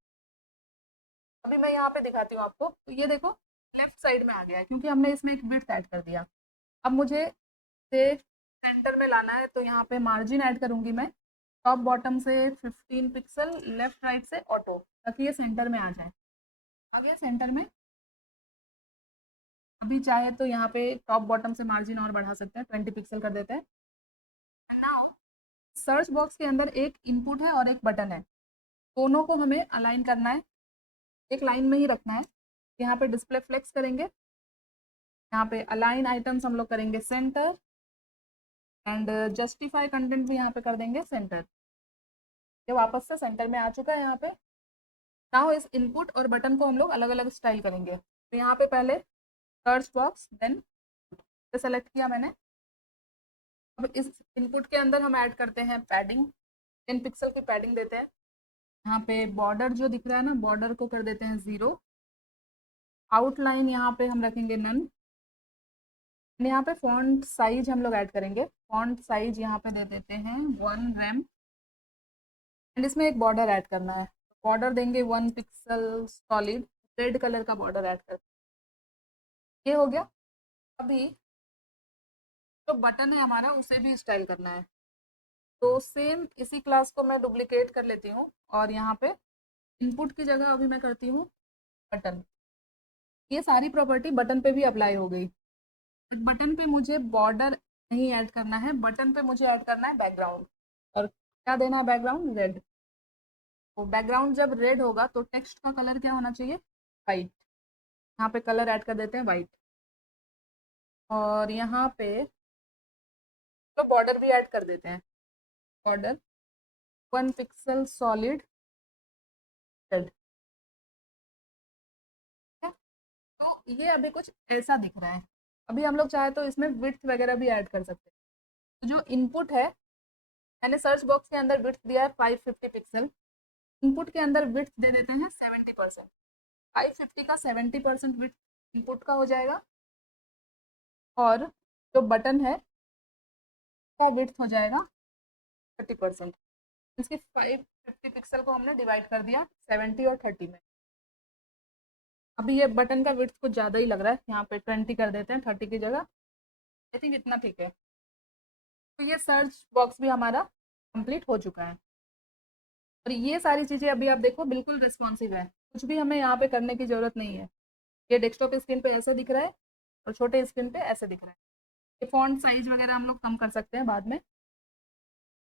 अभी मैं यहाँ पे दिखाती हूँ आपको। तो ये देखो लेफ्ट साइड में आ गया है क्योंकि हमने इसमें एक विड्थ ऐड कर दिया। अब मुझे से सेंटर में लाना है, तो यहाँ पे मार्जिन ऐड करूँगी मैं टॉप बॉटम से 15 पिक्सल, लेफ्ट राइट से ऑटो, ताकि ये सेंटर में आ जाए। आ गया सेंटर में। अभी चाहे तो यहाँ पे टॉप बॉटम से मार्जिन और बढ़ा सकते हैं, 20 पिक्सल कर देते हैं। सर्च बॉक्स के अंदर एक इनपुट है और एक बटन है, दोनों को हमें अलाइन करना है, एक लाइन में ही रखना है। यहाँ पे डिस्प्ले फ्लेक्स करेंगे, यहाँ पे अलाइन आइटम्स हम लोग करेंगे सेंटर, एंड जस्टिफाई कंटेंट भी यहाँ पे कर देंगे सेंटर। ये वापस से सेंटर में आ चुका है यहाँ पे। नाउ इस इनपुट और बटन को हम लोग अलग अलग स्टाइल करेंगे। तो यहाँ पे पहले सर्च बॉक्स, देन सेलेक्ट किया मैंने। अब इस इनपुट के अंदर हम ऐड करते हैं पैडिंग, 10 पिक्सल की पैडिंग देते हैं। यहाँ पे बॉर्डर जो दिख रहा है ना, बॉर्डर को कर देते हैं 0। आउटलाइन यहाँ पे हम रखेंगे नन। यहाँ पे फॉन्ट साइज हम लोग ऐड करेंगे। फॉन्ट साइज यहाँ पे दे देते हैं 1 rem। एंड इसमें एक बॉर्डर ऐड करना है। बॉर्डर देंगे 1 पिक्सल सॉलिड, रेड कलर का बॉर्डर ऐड कर। ये हो गया। अभी जो बटन है हमारा उसे भी स्टाइल करना है। तो सेम इसी क्लास को मैं डुप्लीकेट कर लेती हूँ और यहाँ पे इनपुट की जगह अभी मैं करती हूँ बटन। ये सारी प्रॉपर्टी बटन पे भी अप्लाई हो गई। बटन पे मुझे बॉर्डर नहीं ऐड करना है, बटन पे मुझे ऐड करना है बैकग्राउंड। और क्या देना है? Background red. तो बैकग्राउंड जब रेड होगा तो टेक्स्ट का कलर क्या होना चाहिए? वाइट। यहाँ पे कलर ऐड कर देते हैं वाइट। और यहाँ पे तो बॉर्डर भी ऐड कर देते हैं। Border 1 pixel solid red. तो ये अभी कुछ ऐसा दिख रहा है। अभी हम लोग चाहे तो इसमें विड्थ वगैरह भी ऐड कर सकते हैं। तो जो इनपुट है, मैंने सर्च बॉक्स के अंदर विड्थ दिया है 550 पिक्सल। इनपुट के अंदर विड्थ दे देते हैं 70%। 550 का 70% विड्थ इनपुट का हो जाएगा और जो बटन है का विड्थ हो जाएगा 30%। इसके 550 पिक्सल को हमने डिवाइड कर दिया 70 और 30 में। अभी ये बटन का विड्थ कुछ ज़्यादा ही लग रहा है, यहाँ पे 20 कर देते हैं 30 की जगह। आई थिंक इतना ठीक है। तो ये सर्च बॉक्स भी हमारा कंप्लीट हो चुका है। और ये सारी चीज़ें अभी आप देखो बिल्कुल रिस्पॉन्सिव है, कुछ भी हमें यहाँ पे करने की ज़रूरत नहीं है। ये डेस्कटॉप स्क्रीन पे ऐसे दिख रहा है और छोटे स्क्रीन पे ऐसे दिख रहा है। ये फॉन्ट साइज वगैरह हम लोग कम कर सकते हैं बाद में।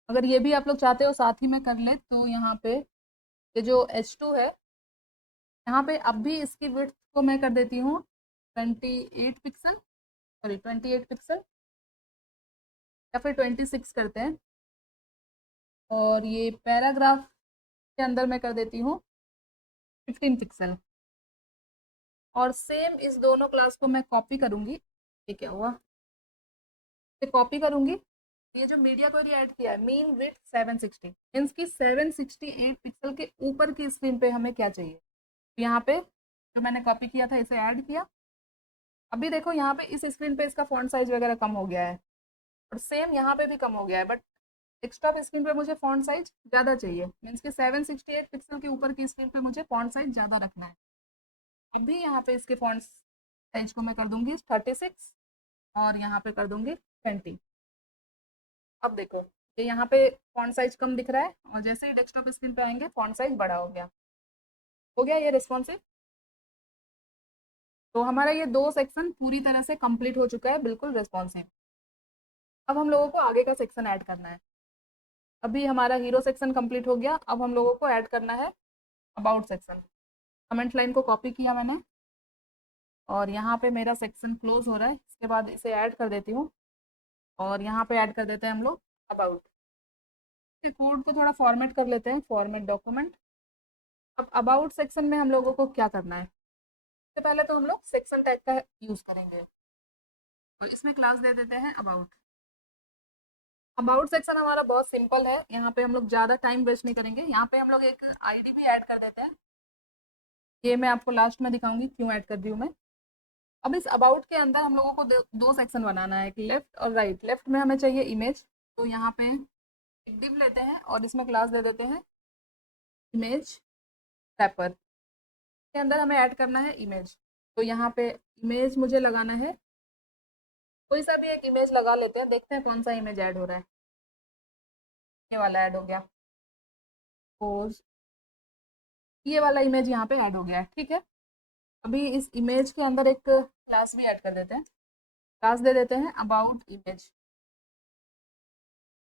अगर ये भी आप लोग चाहते हो साथ ही में कर ले तो यहाँ पे ये जो H2 है, यहाँ पे अब भी इसकी विड्थ को मैं कर देती हूँ 28 पिक्सल, सॉरी 28 पिक्सल या फिर 26 करते हैं। और ये पैराग्राफ के अंदर मैं कर देती हूँ 15 पिक्सल। और सेम इस दोनों क्लास को मैं कॉपी करूँगी। ये क्या हुआ? ये कॉपी करूँगी। ये जो मीडिया क्वेरी ऐड किया है मीन विड्थ 760, मीन्स की 768 पिक्सल के ऊपर की स्क्रीन पे हमें क्या चाहिए। तो यहाँ पे जो मैंने कॉपी किया था इसे ऐड किया। अभी देखो यहाँ पे इस स्क्रीन पे इसका फॉन्ट साइज वगैरह कम हो गया है और सेम यहाँ पे भी कम हो गया है, बट डेस्कटॉप स्क्रीन पे मुझे फॉन्ट साइज ज़्यादा चाहिए। मीन्स कि 768 पिक्सल के ऊपर की स्क्रीन पे मुझे फॉन्ट साइज ज़्यादा रखना है। अभी यहाँ पे इसके फॉन्ट साइज को मैं कर दूंगी 36 और यहाँ पे कर दूंगी 20। अब देखो ये यहाँ पे फॉन्ट साइज कम दिख रहा है और जैसे ही डेस्कटॉप स्क्रीन पे आएंगे फॉन्ट साइज बड़ा हो गया। हो गया ये रिस्पॉन्सिव। तो हमारा ये 2 सेक्शन पूरी तरह से कंप्लीट हो चुका है, बिल्कुल रिस्पॉन्सिव। अब हम लोगों को आगे का सेक्शन ऐड करना है। अभी हमारा हीरो सेक्शन कंप्लीट हो गया, अब हम लोगों को ऐड करना है अबाउट सेक्शन। कमेंट लाइन को कॉपी किया मैंने और यहाँ पे मेरा सेक्शन क्लोज हो रहा है। इसके बाद इसे ऐड कर देती हूँ और यहाँ पे ऐड कर देते हैं हम लोग अबाउट। कोड को थोड़ा फॉर्मेट कर लेते हैं, फॉर्मेट डॉक्यूमेंट। अब अबाउट सेक्शन में हम लोगों को क्या करना है? सबसे पहले तो हम लोग सेक्शन टैग का यूज करेंगे, तो इसमें क्लास दे देते हैं अबाउट। अबाउट सेक्शन हमारा बहुत सिंपल है, यहाँ पे हम लोग ज़्यादा टाइम वेस्ट नहीं करेंगे। यहाँ पे हम लोग एक आईडी भी ऐड कर देते हैं, ये मैं आपको लास्ट में दिखाऊंगी क्यों ऐड कर दी हूँ मैं। अब इस अबाउट के अंदर हम लोगों को दो सेक्शन बनाना है, एक लेफ्ट और राइट। लेफ्ट में हमें चाहिए इमेज, तो यहाँ पे एक डिव लेते हैं और इसमें क्लास दे देते हैं इमेज रैपर। के अंदर हमें ऐड करना है इमेज, तो यहाँ पे इमेज मुझे लगाना है, कोई सा भी एक इमेज लगा लेते हैं, देखते हैं कौन सा इमेज ऐड हो रहा है। ये वाला ऐड हो गया, सपोज ये वाला इमेज यहाँ पे ऐड हो गया है, ठीक है। अभी इस इमेज के अंदर एक क्लास भी ऐड कर देते हैं, क्लास दे देते हैं अबाउट इमेज।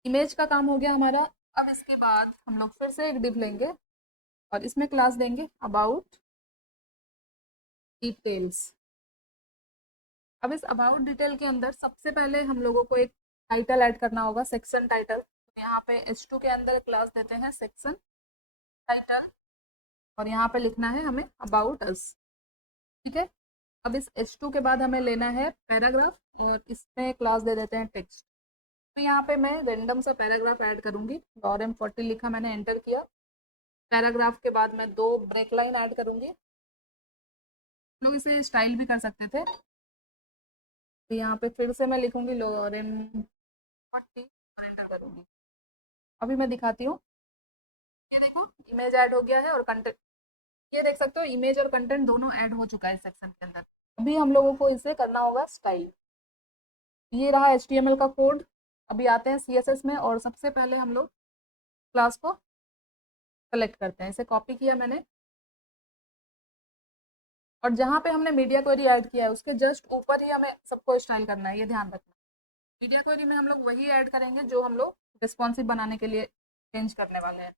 इमेज का काम हो गया हमारा। अब इसके बाद हम लोग फिर से एक डिव लेंगे और इसमें क्लास देंगे अबाउट डिटेल्स। अब इस अबाउट डिटेल के अंदर सबसे पहले हम लोगों को एक टाइटल ऐड करना होगा, सेक्शन टाइटल। तो यहाँ पे H2 के अंदर क्लास देते हैं सेक्शन टाइटल और यहाँ पे लिखना है हमें अबाउट अस, ठीक है। अब इस H2 के बाद हमें लेना है पैराग्राफ, और इसमें क्लास दे देते हैं टेक्स्ट। तो यहाँ पे मैं रेंडम सा पैराग्राफ ऐड करूंगी। RM40 लिखा, मैंने एंटर किया। पैराग्राफ के बाद मैं 2 ब्रेक लाइन ऐड करूंगी। लोग इसे स्टाइल भी कर सकते थे। तो यहाँ पे फिर से मैं लिखूंगी RM40 और एंटर करूंगी। अभी मैं दिखाती हूँ। ये देखो इमेज ऐड हो गया है, और कंटेंट ये देख सकते हो, इमेज और कंटेंट दोनों ऐड हो चुका है इस सेक्शन के अंदर। अभी हम लोगों को इसे करना होगा स्टाइल। ये रहा HTML का कोड। अभी आते हैं CSS में, और सबसे पहले हम लोग क्लास को सेलेक्ट करते हैं। इसे कॉपी किया मैंने, और जहाँ पे हमने मीडिया क्वेरी ऐड किया है उसके जस्ट ऊपर ही हमें सबको स्टाइल करना है, ये ध्यान रखना। मीडिया क्वेरी में हम लोग वही ऐड करेंगे जो हम लोग रिस्पॉन्सिव बनाने के लिए चेंज करने वाले हैं।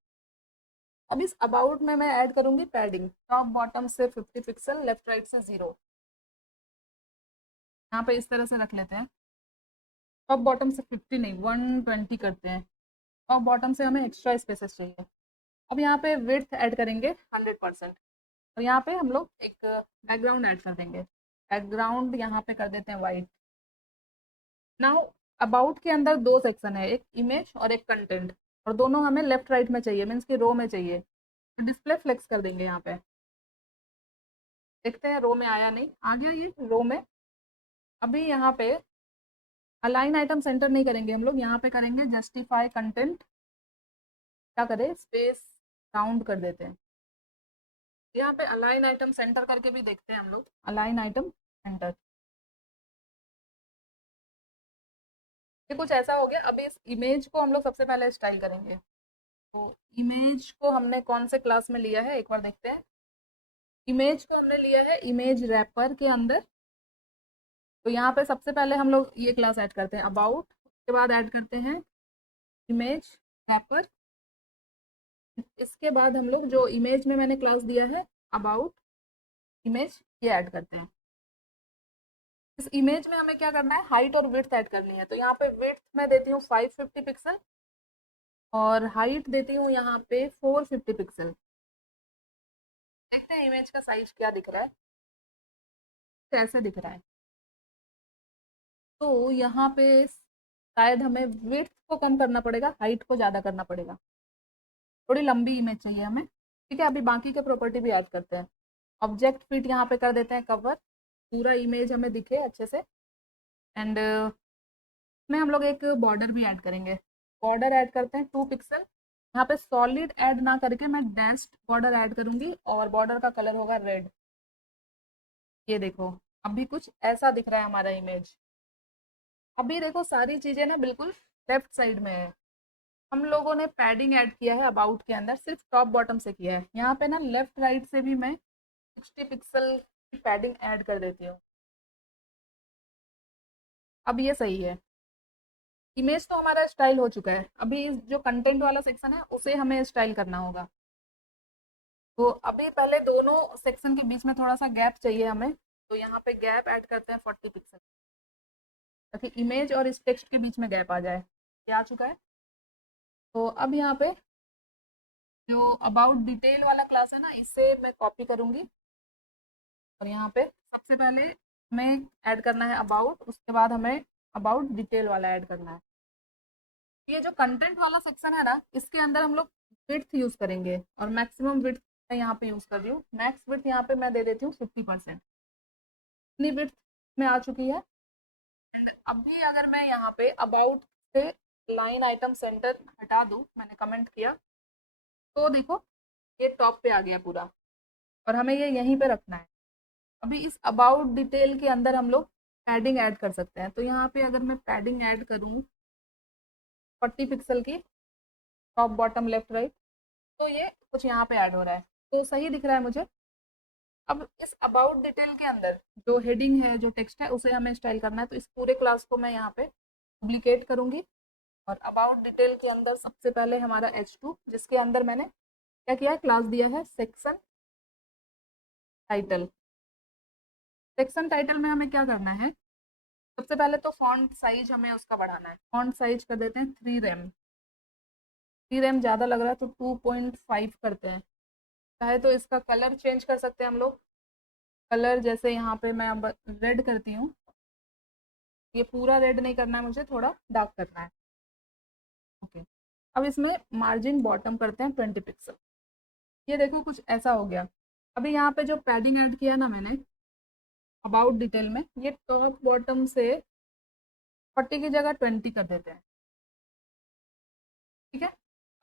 अब इस अबाउट में मैं ऐड करूंगी पैडिंग, टॉप बॉटम से 50 पिक्सल, लेफ्ट राइट से 0। यहाँ पे इस तरह से रख लेते हैं। टॉप बॉटम से 50 नहीं, 120 करते हैं। टॉप बॉटम से हमें एक्स्ट्रा स्पेसेस चाहिए। अब यहाँ पे विड्थ ऐड करेंगे 100%, और यहाँ पे हम लोग एक बैकग्राउंड ऐड कर देंगे। बैकग्राउंड यहाँ पे कर देते हैं वाइट। नाउ अबाउट के अंदर 2 सेक्शन है, एक इमेज और एक कंटेंट, और दोनों हमें लेफ्ट राइट में चाहिए, मीन्स की रो में चाहिए। डिस्प्ले फ्लेक्स कर देंगे यहाँ पे। देखते हैं रो में आया नहीं, आ गया ये रो में। अभी यहाँ पे अलाइन आइटम सेंटर नहीं करेंगे हम लोग, यहाँ पे करेंगे जस्टिफाई कंटेंट। क्या करें, स्पेस राउंड कर देते हैं। यहाँ पे अलाइन आइटम सेंटर करके भी देखते हैं हम लोग। अलाइन आइटम सेंटर, ये कुछ ऐसा हो गया। अभी इस इमेज को हम लोग सबसे पहले स्टाइल करेंगे। तो इमेज को हमने कौन से क्लास में लिया है एक बार देखते हैं। इमेज को हमने लिया है इमेज रैपर के अंदर। तो यहाँ पे सबसे पहले हम लोग ये क्लास ऐड करते हैं अबाउट, उसके बाद ऐड करते हैं इमेज रैपर। इसके बाद हम लोग जो इमेज में मैंने क्लास दिया है अबाउट इमेज, ये ऐड करते हैं। इस इमेज में हमें क्या करना है, हाइट और विड्थ ऐड करनी है। तो यहाँ पे विड्थ मैं देती हूँ 550 पिक्सल, और हाइट देती हूँ यहाँ पे 450 पिक्सल। देखते हैं इमेज का साइज क्या दिख रहा है, कैसे दिख रहा है। तो यहाँ पे शायद हमें विड्थ को कम करना पड़ेगा, हाइट को ज़्यादा करना पड़ेगा। थोड़ी लंबी इमेज चाहिए हमें। ठीक है, अभी बाकी के प्रॉपर्टी भी ऐड करते हैं। ऑब्जेक्ट फिट यहाँ पे कर देते हैं कवर, पूरा इमेज हमें दिखे अच्छे से। एंड में हम लोग एक बॉर्डर भी ऐड करेंगे। बॉर्डर ऐड करते हैं 2 पिक्सल। यहाँ पे सॉलिड ऐड ना करके मैं डैश्ड बॉर्डर ऐड करूंगी, और बॉर्डर का कलर होगा रेड। ये देखो अभी कुछ ऐसा दिख रहा है हमारा इमेज। अभी देखो सारी चीजें ना बिल्कुल लेफ्ट साइड में है। हम लोगों ने पैडिंग ऐड किया है अबाउट के अंदर, सिर्फ टॉप बॉटम से किया है। यहाँ पे ना लेफ्ट राइट से भी मैं 60 पिक्सल की पैडिंग ऐड कर देती हूँ। अब ये सही है। इमेज तो हमारा स्टाइल हो चुका है, अभी इस जो कंटेंट वाला सेक्शन है उसे हमें स्टाइल करना होगा। तो अभी पहले दोनों सेक्शन के बीच में थोड़ा सा गैप चाहिए हमें। तो यहाँ पे गैप ऐड करते हैं 40 पिक्सल, ताकि इमेज और इस टेक्स्ट के बीच में गैप आ जाए। ये आ चुका है। तो अब यहाँ पे जो अबाउट डिटेल वाला क्लास है ना, इसे मैं कॉपी करूँगी, और यहाँ पे सबसे पहले हमें ऐड करना है अबाउट, उसके बाद हमें अबाउट डिटेल वाला ऐड करना है। ये जो कंटेंट वाला सेक्शन है ना, इसके अंदर हम लोग विड्थ यूज़ करेंगे, और मैक्सिमम विड्थ मैं यहाँ पे यूज़ कर रही हूँ। मैक्स विड्थ यहाँ पे मैं दे देती हूँ 50%। इतनी विड्थ में आ चुकी है। अभी अगर मैं यहाँ पे अबाउट से लाइन आइटम सेंटर हटा दूँ, मैंने कमेंट किया, तो देखो ये टॉप पे आ गया पूरा, और हमें ये यहीं पे रखना है। अभी इस अबाउट डिटेल के अंदर हम लोग पैडिंग ऐड कर सकते हैं। तो यहाँ पे अगर मैं पैडिंग ऐड करूँ 40 पिक्सल की, टॉप बॉटम लेफ्ट राइट, तो ये कुछ यहाँ पे ऐड हो रहा है, तो सही दिख रहा है मुझे। अब इस अबाउट डिटेल के अंदर जो हेडिंग है, जो टेक्स्ट है, उसे हमें स्टाइल करना है। तो इस पूरे क्लास को मैं यहाँ पे डुप्लीकेट करूँगी, और अबाउट डिटेल के अंदर सबसे पहले हमारा H2, जिसके अंदर मैंने क्या किया है, क्लास दिया है सेक्शन टाइटल। सेक्शन टाइटल में हमें क्या करना है, सबसे पहले तो फॉन्ट साइज हमें उसका बढ़ाना है। फॉन्ट साइज कर देते हैं 3 रैम। 3 रैम ज़्यादा लग रहा है तो 2.5 करते हैं। चाहे तो इसका कलर चेंज कर सकते हैं हम लोग। कलर जैसे यहाँ पे मैं अब रेड करती हूँ, ये पूरा रेड नहीं करना है मुझे, थोड़ा डार्क करना है। ओके, अब इसमें मार्जिन बॉटम करते हैं 20 पिक्सल। ये देखो कुछ ऐसा हो गया। अभी यहाँ पे जो पैडिंग ऐड किया ना मैंने अबाउट डिटेल में, ये टॉप बॉटम से 40 की जगह 20 कर देते हैं। ठीक है,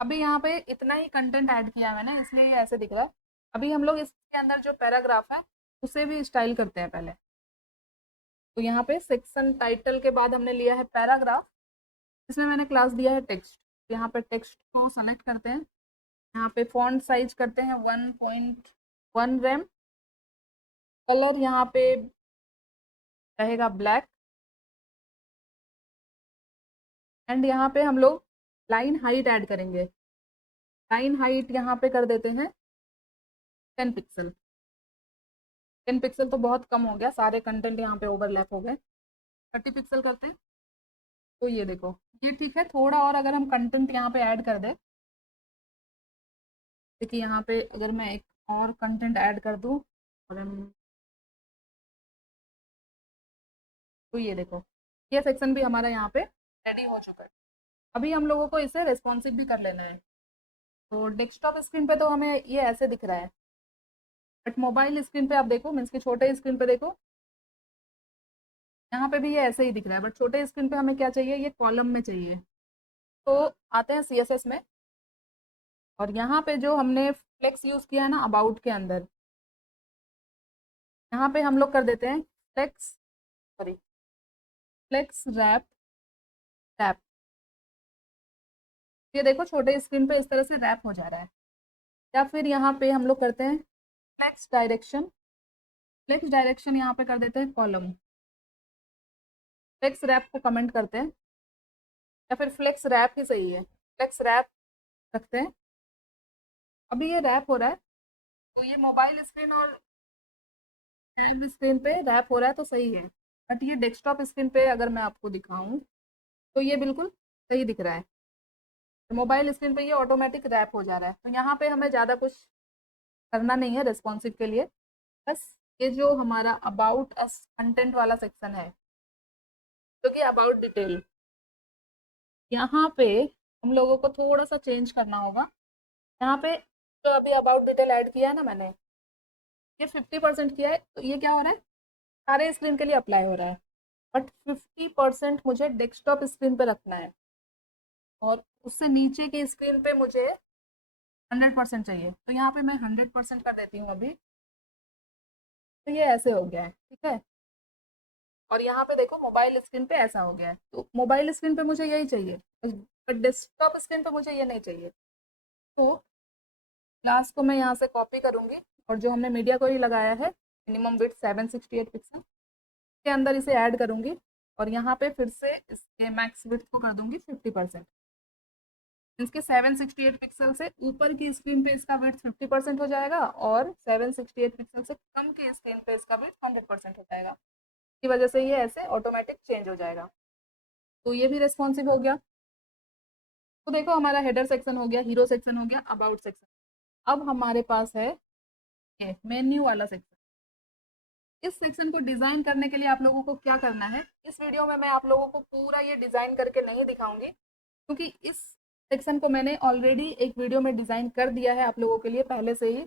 अभी यहाँ पे इतना ही कंटेंट ऐड किया है मैंने, इसलिए ये ऐसे दिख रहा है। अभी हम लोग इसके अंदर जो पैराग्राफ है उसे भी स्टाइल करते हैं पहले। तो यहाँ पे सेक्शन टाइटल के बाद हमने लिया है पैराग्राफ, इसमें मैंने क्लास दिया है टेक्स्ट। यहाँ पे टेक्स्ट को सेलेक्ट करते हैं, यहाँ पे फॉन्ट साइज करते हैं 1.1 रेम, कलर यहाँ पे रहेगा ब्लैक, एंड यहाँ पे हम लोग लाइन हाइट ऐड करेंगे। लाइन हाइट यहाँ पे कर देते हैं 10 पिक्सल। 10 पिक्सल तो बहुत कम हो गया, सारे कंटेंट यहाँ पे ओवरलैप हो गए। 30 पिक्सल करते हैं। तो ये देखो, ये ठीक है। थोड़ा और अगर हम कंटेंट यहाँ पे ऐड कर दें, देखिए यहाँ पे अगर मैं एक और कंटेंट ऐड कर दूँ और तो ये देखो, ये सेक्शन भी हमारा यहाँ पे रेडी हो चुका है। अभी हम लोगों को इसे रेस्पॉन्सिव भी कर लेना है। तो डेस्कटॉप स्क्रीन पे तो हमें ये ऐसे दिख रहा है, बट मोबाइल स्क्रीन पे आप देखो, मीन्स कि छोटे स्क्रीन पे देखो, यहाँ पे भी ये ऐसे ही दिख रहा है, बट छोटे स्क्रीन पे हमें क्या चाहिए, ये कॉलम में चाहिए। तो आते हैं CSS में, और यहाँ पे जो हमने फ्लेक्स यूज़ किया है ना अबाउट के अंदर, यहाँ पे हम लोग कर देते हैं फ्लेक्स रैप टैप। ये देखो छोटे स्क्रीन पे इस तरह से रैप हो जा रहा है। या फिर यहाँ पे हम लोग करते हैं फ्लेक्स डायरेक्शन। फ्लेक्स डायरेक्शन यहाँ पे कर देते हैं कॉलम। फ्लेक्स रैप को कमेंट करते हैं, या फिर फ्लेक्स रैप ही सही है, फ्लेक्स रैप रखते हैं। अभी ये रैप हो रहा है, तो ये मोबाइल स्क्रीन और स्क्रीन पे रैप हो रहा है तो सही है, बट ये डेस्कटॉप स्क्रीन पे अगर मैं आपको दिखाऊं तो ये बिल्कुल सही दिख रहा है। तो मोबाइल स्क्रीन पे ये ऑटोमेटिक रैप हो जा रहा है। तो यहाँ पे हमें ज़्यादा कुछ करना नहीं है रेस्पॉन्सिव के लिए। बस ये जो हमारा अबाउट अस कंटेंट वाला सेक्शन है, जो कि अबाउट डिटेल, यहाँ पे हम लोगों को थोड़ा सा चेंज करना होगा। यहाँ पे जो अभी अबाउट डिटेल ऐड किया है ना मैंने, ये 50% किया है, तो ये क्या हो रहा है, सारे स्क्रीन के लिए अप्लाई हो रहा है, बट 50% मुझे डेस्कटॉप स्क्रीन पे रखना है, और उससे नीचे के स्क्रीन पे मुझे 100% चाहिए। तो यहाँ पे मैं 100% कर देती हूँ अभी। तो ये ऐसे हो गया है, ठीक है। और यहाँ पे देखो मोबाइल स्क्रीन पे ऐसा हो गया है। तो मोबाइल स्क्रीन पे मुझे यही चाहिए, बट डेस्कटॉप स्क्रीन पे मुझे ये नहीं चाहिए। तो क्लास को मैं यहाँ से कॉपी करूँगी, और जो हमने मीडिया को ही लगाया है मिनिमम विड्थ 768 पिक्सल के अंदर इसे ऐड करूँगी, और यहाँ पे फिर से इसके मैक्स विड्थ को कर दूँगी 50%। इसके 768 पिक्सल से ऊपर की स्क्रीन पे इसका विड्थ 50% हो जाएगा, और 768 पिक्सल से कम की स्क्रीन पे इसका विड्थ 100% हो जाएगा। की वजह से ये ऐसे ऑटोमेटिक चेंज हो जाएगा। तो ये भी रेस्पॉन्सिव हो गया। तो देखो हमारा हेडर सेक्शन हो गया, हीरो सेक्शन हो गया, अबाउट सेक्शन। अब हमारे पास है ये मेन्यू वाला सेक्शन। इस सेक्शन को डिज़ाइन करने के लिए आप लोगों को क्या करना है, इस वीडियो में मैं आप लोगों को पूरा ये डिज़ाइन करके नहीं दिखाऊंगी, क्योंकि इस सेक्शन को मैंने ऑलरेडी एक वीडियो में डिज़ाइन कर दिया है आप लोगों के लिए पहले से ही।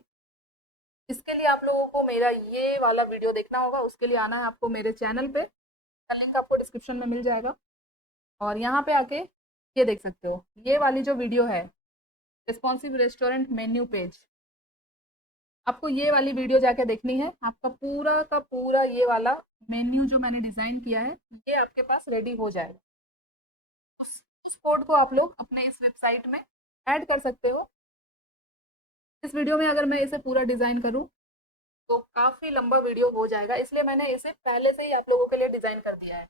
इसके लिए आप लोगों को मेरा ये वाला वीडियो देखना होगा, उसके लिए आना है आपको मेरे चैनल पे, लिंक आपको डिस्क्रिप्शन में मिल जाएगा। और यहाँ पे आके ये देख सकते हो, ये वाली जो वीडियो है रिस्पॉन्सिव रेस्टोरेंट मेन्यू पेज, आपको ये वाली वीडियो जाके देखनी है। आपका पूरा का पूरा ये वाला मेन्यू जो मैंने डिज़ाइन किया है, ये आपके पास रेडी हो जाएगा। उस कोड को आप लोग अपने इस वेबसाइट में ऐड कर सकते हो। इस वीडियो में अगर मैं इसे पूरा डिज़ाइन करूँ तो काफ़ी लंबा वीडियो हो जाएगा, इसलिए मैंने इसे पहले से ही आप लोगों के लिए डिज़ाइन कर दिया है।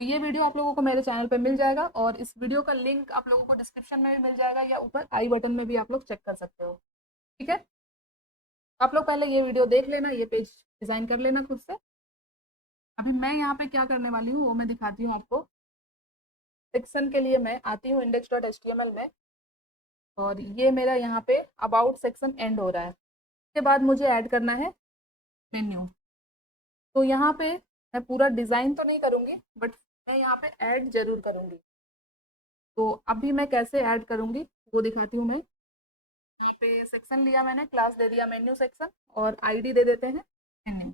तो ये वीडियो आप लोगों को मेरे चैनल पे मिल जाएगा, और इस वीडियो का लिंक आप लोगों को डिस्क्रिप्शन में भी मिल जाएगा, या ऊपर आई बटन में भी आप लोग चेक कर सकते हो। ठीक है, आप लोग पहले ये वीडियो देख लेना, ये पेज डिज़ाइन कर लेना खुद से। अभी मैं यहाँ पे क्या करने वाली हूँ वो मैं दिखाती हूँ आपको। सेक्शन के लिए मैं आती हूँ index.html में, और ये मेरा यहाँ पे अबाउट सेक्शन एंड हो रहा है। उसके बाद मुझे ऐड करना है मेन्यू। तो यहाँ पे मैं पूरा डिज़ाइन तो नहीं करूँगी, बट मैं यहाँ पे ऐड ज़रूर करूँगी। तो अभी मैं कैसे ऐड करूँगी वो दिखाती हूँ मैं। यहाँ पे सेक्शन लिया मैंने, क्लास दे दिया मेन्यू सेक्शन, और आईडी दे देते हैं मेन्यू।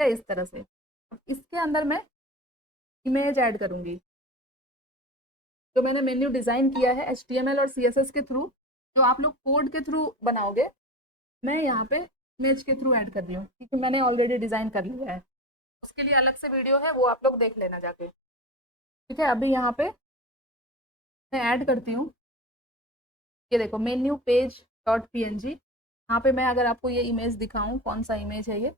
है इस तरह से। अब इसके अंदर मैं इमेज ऐड करूँगी। जो मैंने मेन्यू डिज़ाइन किया है HTML और CSS के थ्रू, जो आप लोग कोड के थ्रू बनाओगे, मैं यहाँ पे इमेज के थ्रू ऐड कर रही हूँ, क्योंकि मैंने ऑलरेडी डिज़ाइन कर लिया है। उसके लिए अलग से वीडियो है, वो आप लोग देख लेना जाके। ठीक है, अभी यहाँ पे मैं ऐड करती हूँ। ये देखो, मेन्यू पेज डॉट PNG। यहाँ पे मैं अगर आपको ये इमेज दिखाऊँ, कौन सा इमेज है ये,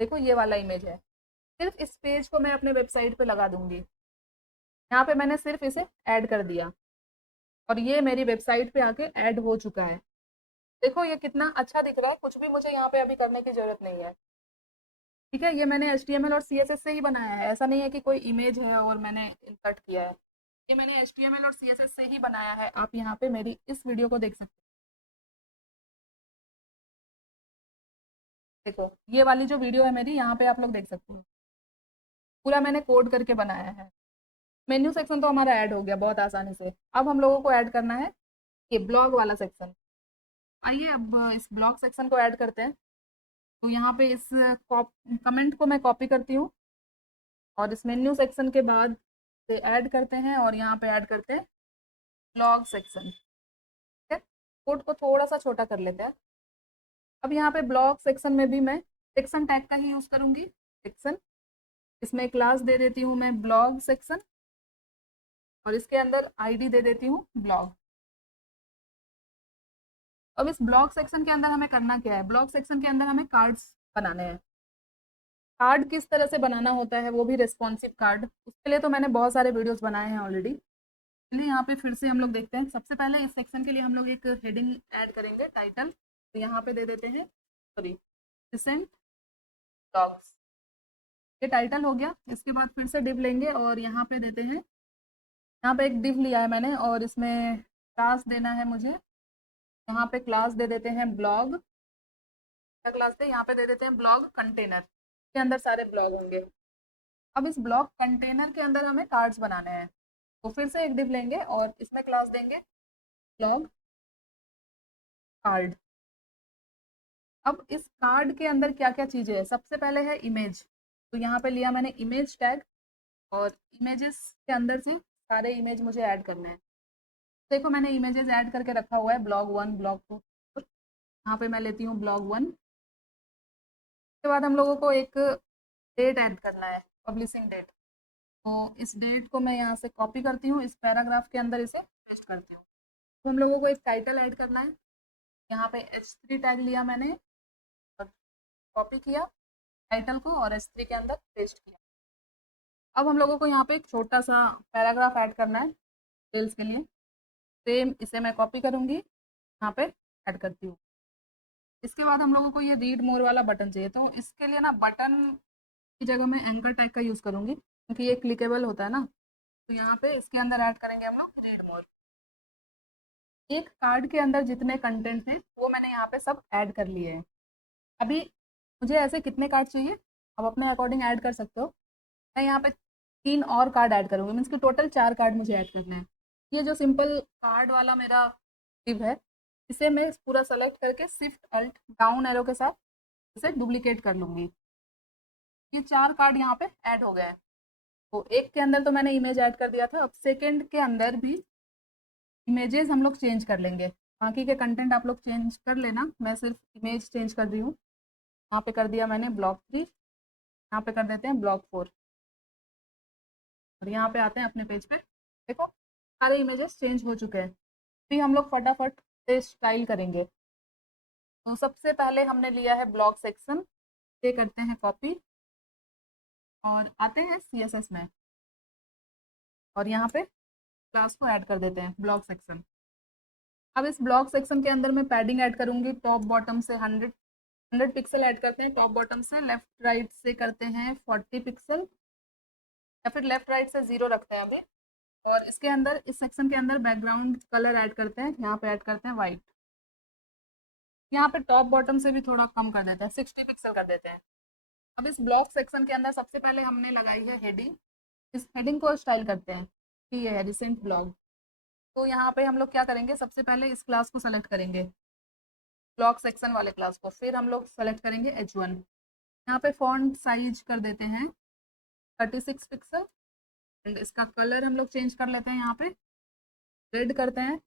देखो ये वाला इमेज है। सिर्फ इस पेज को मैं अपने वेबसाइट पे लगा दूंगी। यहाँ पे मैंने सिर्फ इसे ऐड कर दिया, और ये मेरी वेबसाइट पे आके ऐड हो चुका है। देखो ये कितना अच्छा दिख रहा है, कुछ भी मुझे यहाँ पे अभी करने की जरूरत नहीं है। ठीक है, ये मैंने HTML और CSS से ही बनाया है, ऐसा नहीं है कि कोई इमेज है और मैंने इंसर्ट किया है। ये मैंने HTML और CSS से ही बनाया है। आप यहाँ पे मेरी इस वीडियो को देख सकते हो। देखो ये वाली जो वीडियो है मेरी, यहाँ पे आप लोग देख सकते हो, पूरा मैंने कोड करके बनाया है। मेन्यू सेक्शन तो हमारा ऐड हो गया बहुत आसानी से। अब हम लोगों को ऐड करना है ये ब्लॉग वाला सेक्शन। आइए अब इस ब्लॉग सेक्शन को ऐड करते हैं। तो यहाँ पे इस कमेंट को मैं कॉपी करती हूँ, और इस मेन्यू सेक्शन के बाद से ऐड करते हैं, और यहाँ पे ऐड करते हैं ब्लॉग सेक्शन। ठीक है, कोड को थोड़ा सा छोटा कर लेते हैं। अब यहाँ पे ब्लॉग सेक्शन में भी मैं सेक्शन टैग का ही यूज़ करूँगी, सेक्शन। इसमें क्लास दे देती हूँ मैं ब्लॉग सेक्शन, और इसके अंदर आईडी दे देती हूँ ब्लॉग। अब इस ब्लॉग सेक्शन के अंदर हमें करना क्या है, ब्लॉग सेक्शन के अंदर हमें कार्ड्स बनाने हैं। कार्ड किस तरह से बनाना होता है, वो भी रिस्पॉन्सिव कार्ड, उसके लिए तो मैंने बहुत सारे वीडियोस बनाए हैं ऑलरेडी। चलिए यहाँ पे फिर से हम लोग देखते हैं। सबसे पहले इस सेक्शन के लिए हम लोग एक हेडिंग ऐड करेंगे, टाइटल। तो यहाँ पे दे देते हैं, सॉरी, रिसेंट ब्लॉग्स। ये टाइटल हो गया। इसके बाद फिर से डिव लेंगे, और यहाँ पे देते हैं, यहाँ पे एक डिव लिया है मैंने, और इसमें क्लास देना है मुझे। यहाँ पे क्लास दे देते हैं ब्लॉग। क्या क्लास दे, यहाँ पे दे देते हैं ब्लॉग कंटेनर, के अंदर सारे ब्लॉग होंगे। अब इस ब्लॉग कंटेनर के अंदर हमें कार्ड्स बनाने हैं। तो फिर से एक डिव लेंगे, और इसमें क्लास देंगे ब्लॉग कार्ड। अब इस कार्ड के अंदर क्या क्या चीज़ें हैं, सबसे पहले है इमेज। तो यहाँ पे लिया मैंने इमेज टैग, और इमेजेस के अंदर से सारे इमेज मुझे ऐड करने हैं। देखो मैंने इमेजेस ऐड करके रखा हुआ है, ब्लॉग 1, ब्लॉग 2। यहाँ पे मैं लेती हूँ ब्लॉग 1। उसके बाद हम लोगों को एक डेट ऐड करना है, पब्लिशिंग डेट। तो इस डेट को मैं यहाँ से कॉपी करती हूँ, इस पैराग्राफ के अंदर इसे पेस्ट करती हूँ। तो हम लोगों को एक टाइटल ऐड करना है। यहाँ पे H3 टैग लिया मैंने, और कॉपी किया टाइटल को, और H3 के अंदर पेस्ट किया। अब हम लोगों को यहाँ पे एक छोटा सा पैराग्राफ ऐड करना है डिटेल्स के लिए। सेम इसे मैं कॉपी करूँगी, यहाँ पे ऐड करती हूँ। इसके बाद हम लोगों को ये रीड मोर वाला बटन चाहिए। तो इसके लिए ना, बटन की जगह मैं एंकर टैग का यूज़ करूँगी, क्योंकि ये क्लिकेबल होता है ना। तो यहाँ पे इसके अंदर ऐड करेंगे हम लोग रीड मोर। एक कार्ड के अंदर जितने कंटेंट हैं वो मैंने यहाँ पे सब ऐड कर लिए हैं। अभी मुझे ऐसे कितने कार्ड चाहिए, आप अपने अकॉर्डिंग ऐड कर सकते हो। मैं यहाँ पे 3 और कार्ड ऐड करूँगी, मीन्स कि टोटल 4 कार्ड मुझे ऐड करने हैं। ये जो सिंपल कार्ड वाला मेरा div है, इसे मैं पूरा सेलेक्ट करके शिफ्ट अल्ट डाउन एरो के साथ इसे डुप्लीकेट कर लूँगी। ये 4 कार्ड यहाँ पे ऐड हो गए हैं। तो एक के अंदर तो मैंने इमेज ऐड कर दिया था, अब सेकेंड के अंदर भी इमेजेस हम लोग चेंज कर लेंगे। बाकी के कंटेंट आप लोग चेंज कर लेना, मैं सिर्फ इमेज चेंज कर रही हूँ। यहाँ पे कर दिया मैंने ब्लॉग 3, यहाँ पे कर देते हैं ब्लॉग 4, और यहाँ पे आते हैं अपने पेज पे। देखो सारे इमेजेस चेंज हो चुके हैं। फिर हम लोग फटाफट से स्टाइल करेंगे। तो सबसे पहले हमने लिया है ब्लॉग सेक्शन, ये करते हैं कॉपी, और आते हैं CSS में, और यहाँ पे क्लास को ऐड कर देते हैं ब्लॉग सेक्शन। अब इस ब्लॉग सेक्शन के अंदर मैं पैडिंग ऐड करूँगी, टॉप बॉटम से 100 पिक्सल ऐड करते हैं। टॉप बॉटम से लेफ्ट राइट से करते हैं 40 पिक्सल, या फिर लेफ्ट राइट से 0 रखते हैं अभी। और इसके अंदर, इस सेक्शन के अंदर बैकग्राउंड कलर ऐड करते हैं, यहाँ पे ऐड करते हैं वाइट। यहाँ पे टॉप बॉटम से भी थोड़ा कम कर देते हैं, 60 पिक्सल कर देते हैं। अब इस ब्लॉक सेक्शन के अंदर सबसे पहले हमने लगाई है हेडिंग। इस हेडिंग को स्टाइल करते हैं कि ये है रिसेंट ब्लॉग। तो यहाँ पे हम लोग क्या करेंगे, सबसे पहले इस क्लास को सेलेक्ट करेंगे, ब्लॉक सेक्शन वाले क्लास को, फिर हम लोग सेलेक्ट करेंगे H1। यहाँ पे फॉन्ट साइज कर देते हैं 36 पिक्सल एंड इसका कलर हम लोग चेंज कर लेते हैं, यहाँ पे रेड करते हैं।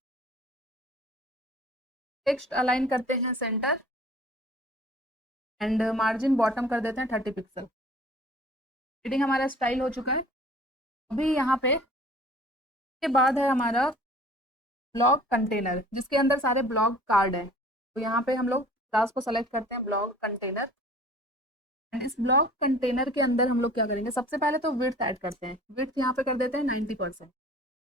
टेक्स्ट अलाइन करते हैं सेंटर एंड मार्जिन बॉटम कर देते हैं 30 पिक्सल। हेडिंग हमारा स्टाइल हो चुका है। अभी यहाँ पे के बाद है हमारा ब्लॉग कंटेनर, जिसके अंदर सारे ब्लॉग कार्ड हैं। तो यहाँ पे हम लोग क्लास को सेलेक्ट करते हैं ब्लॉग कंटेनर एंड इस ब्लॉग कंटेनर के अंदर हम लोग क्या करेंगे, सबसे पहले तो विड्थ ऐड करते हैं। विड्थ यहाँ पे कर देते हैं 90%।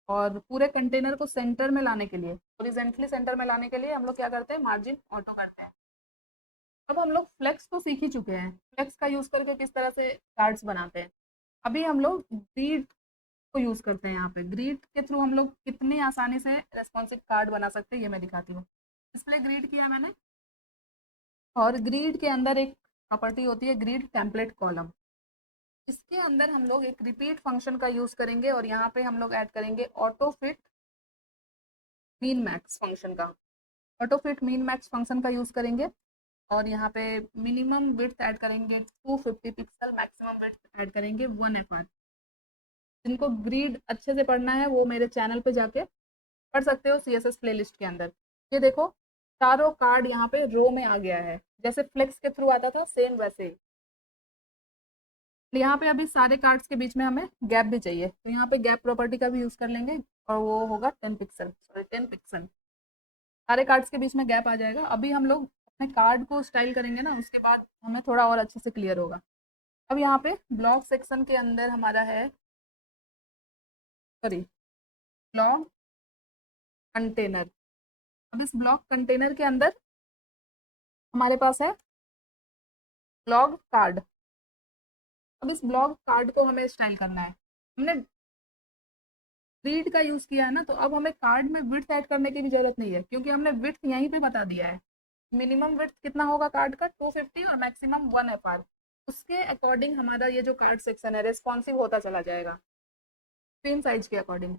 और पूरे कंटेनर को सेंटर में लाने के लिए, हॉरिजॉन्टली सेंटर में लाने के लिए हम लोग क्या करते हैं, मार्जिन ऑटो करते हैं। अब हम लोग फ्लेक्स तो सीख ही चुके हैं, फ्लेक्स का यूज़ करके किस तरह से कार्ड्स बनाते हैं। अभी हम लोग ग्रिड को यूज़ करते हैं। यहाँ पे ग्रिड के थ्रू हम लोग कितनी आसानी से रेस्पॉन्सिव कार्ड बना सकते हैं, ये मैं दिखाती हूँ। डिस्प्ले ग्रिड किया मैंने, और ग्रिड के अंदर एक प्रॉपर्टी होती है ग्रिड टेम्पलेट कॉलम। इसके अंदर हम लोग एक रिपीट फंक्शन का यूज़ करेंगे और यहाँ पे हम लोग ऐड करेंगे auto fit mean max function का। Auto fit mean max function का यूज़ करेंगे और यहाँ पे मिनिमम विड्थ ऐड करेंगे 250 पिक्सल, मैक्सिमम विड्थ ऐड करेंगे 1 FR। जिनको ग्रिड अच्छे से पढ़ना है वो मेरे चैनल पे जाके पढ़ सकते हो CSS प्लेलिस्ट के अंदर। ये देखो चारों कार्ड यहाँ पे रो में आ गया है, जैसे फ्लेक्स के थ्रू आता था सेम वैसे ही। यहाँ पे अभी सारे कार्ड्स के बीच में हमें गैप भी चाहिए, तो यहाँ पे गैप प्रॉपर्टी का भी यूज़ कर लेंगे और वो होगा 10 पिक्सल, सॉरी 10 पिक्सल। सारे कार्ड्स के बीच में गैप आ जाएगा। अभी हम लोग अपने कार्ड को स्टाइल करेंगे ना, उसके बाद हमें थोड़ा और अच्छे से क्लियर होगा। अब यहाँ पे ब्लॉक सेक्शन के अंदर हमारा है, सॉरी, ब्लॉक कंटेनर। अब इस ब्लॉक कंटेनर के अंदर हमारे पास है ब्लॉग कार्ड। अब इस ब्लॉग कार्ड को हमें स्टाइल करना है। हमने ग्रिड का यूज़ किया है ना, तो अब हमें कार्ड में विड्थ ऐड करने की भी जरूरत नहीं है, क्योंकि हमने विड्थ यहीं पे बता दिया है। मिनिमम विड्थ कितना होगा कार्ड का, 250 और मैक्सिमम 1 FR। उसके अकॉर्डिंग हमारा ये जो कार्ड सेक्शन है रेस्पॉन्सिव होता चला जाएगा स्क्रीन साइज के अकॉर्डिंग।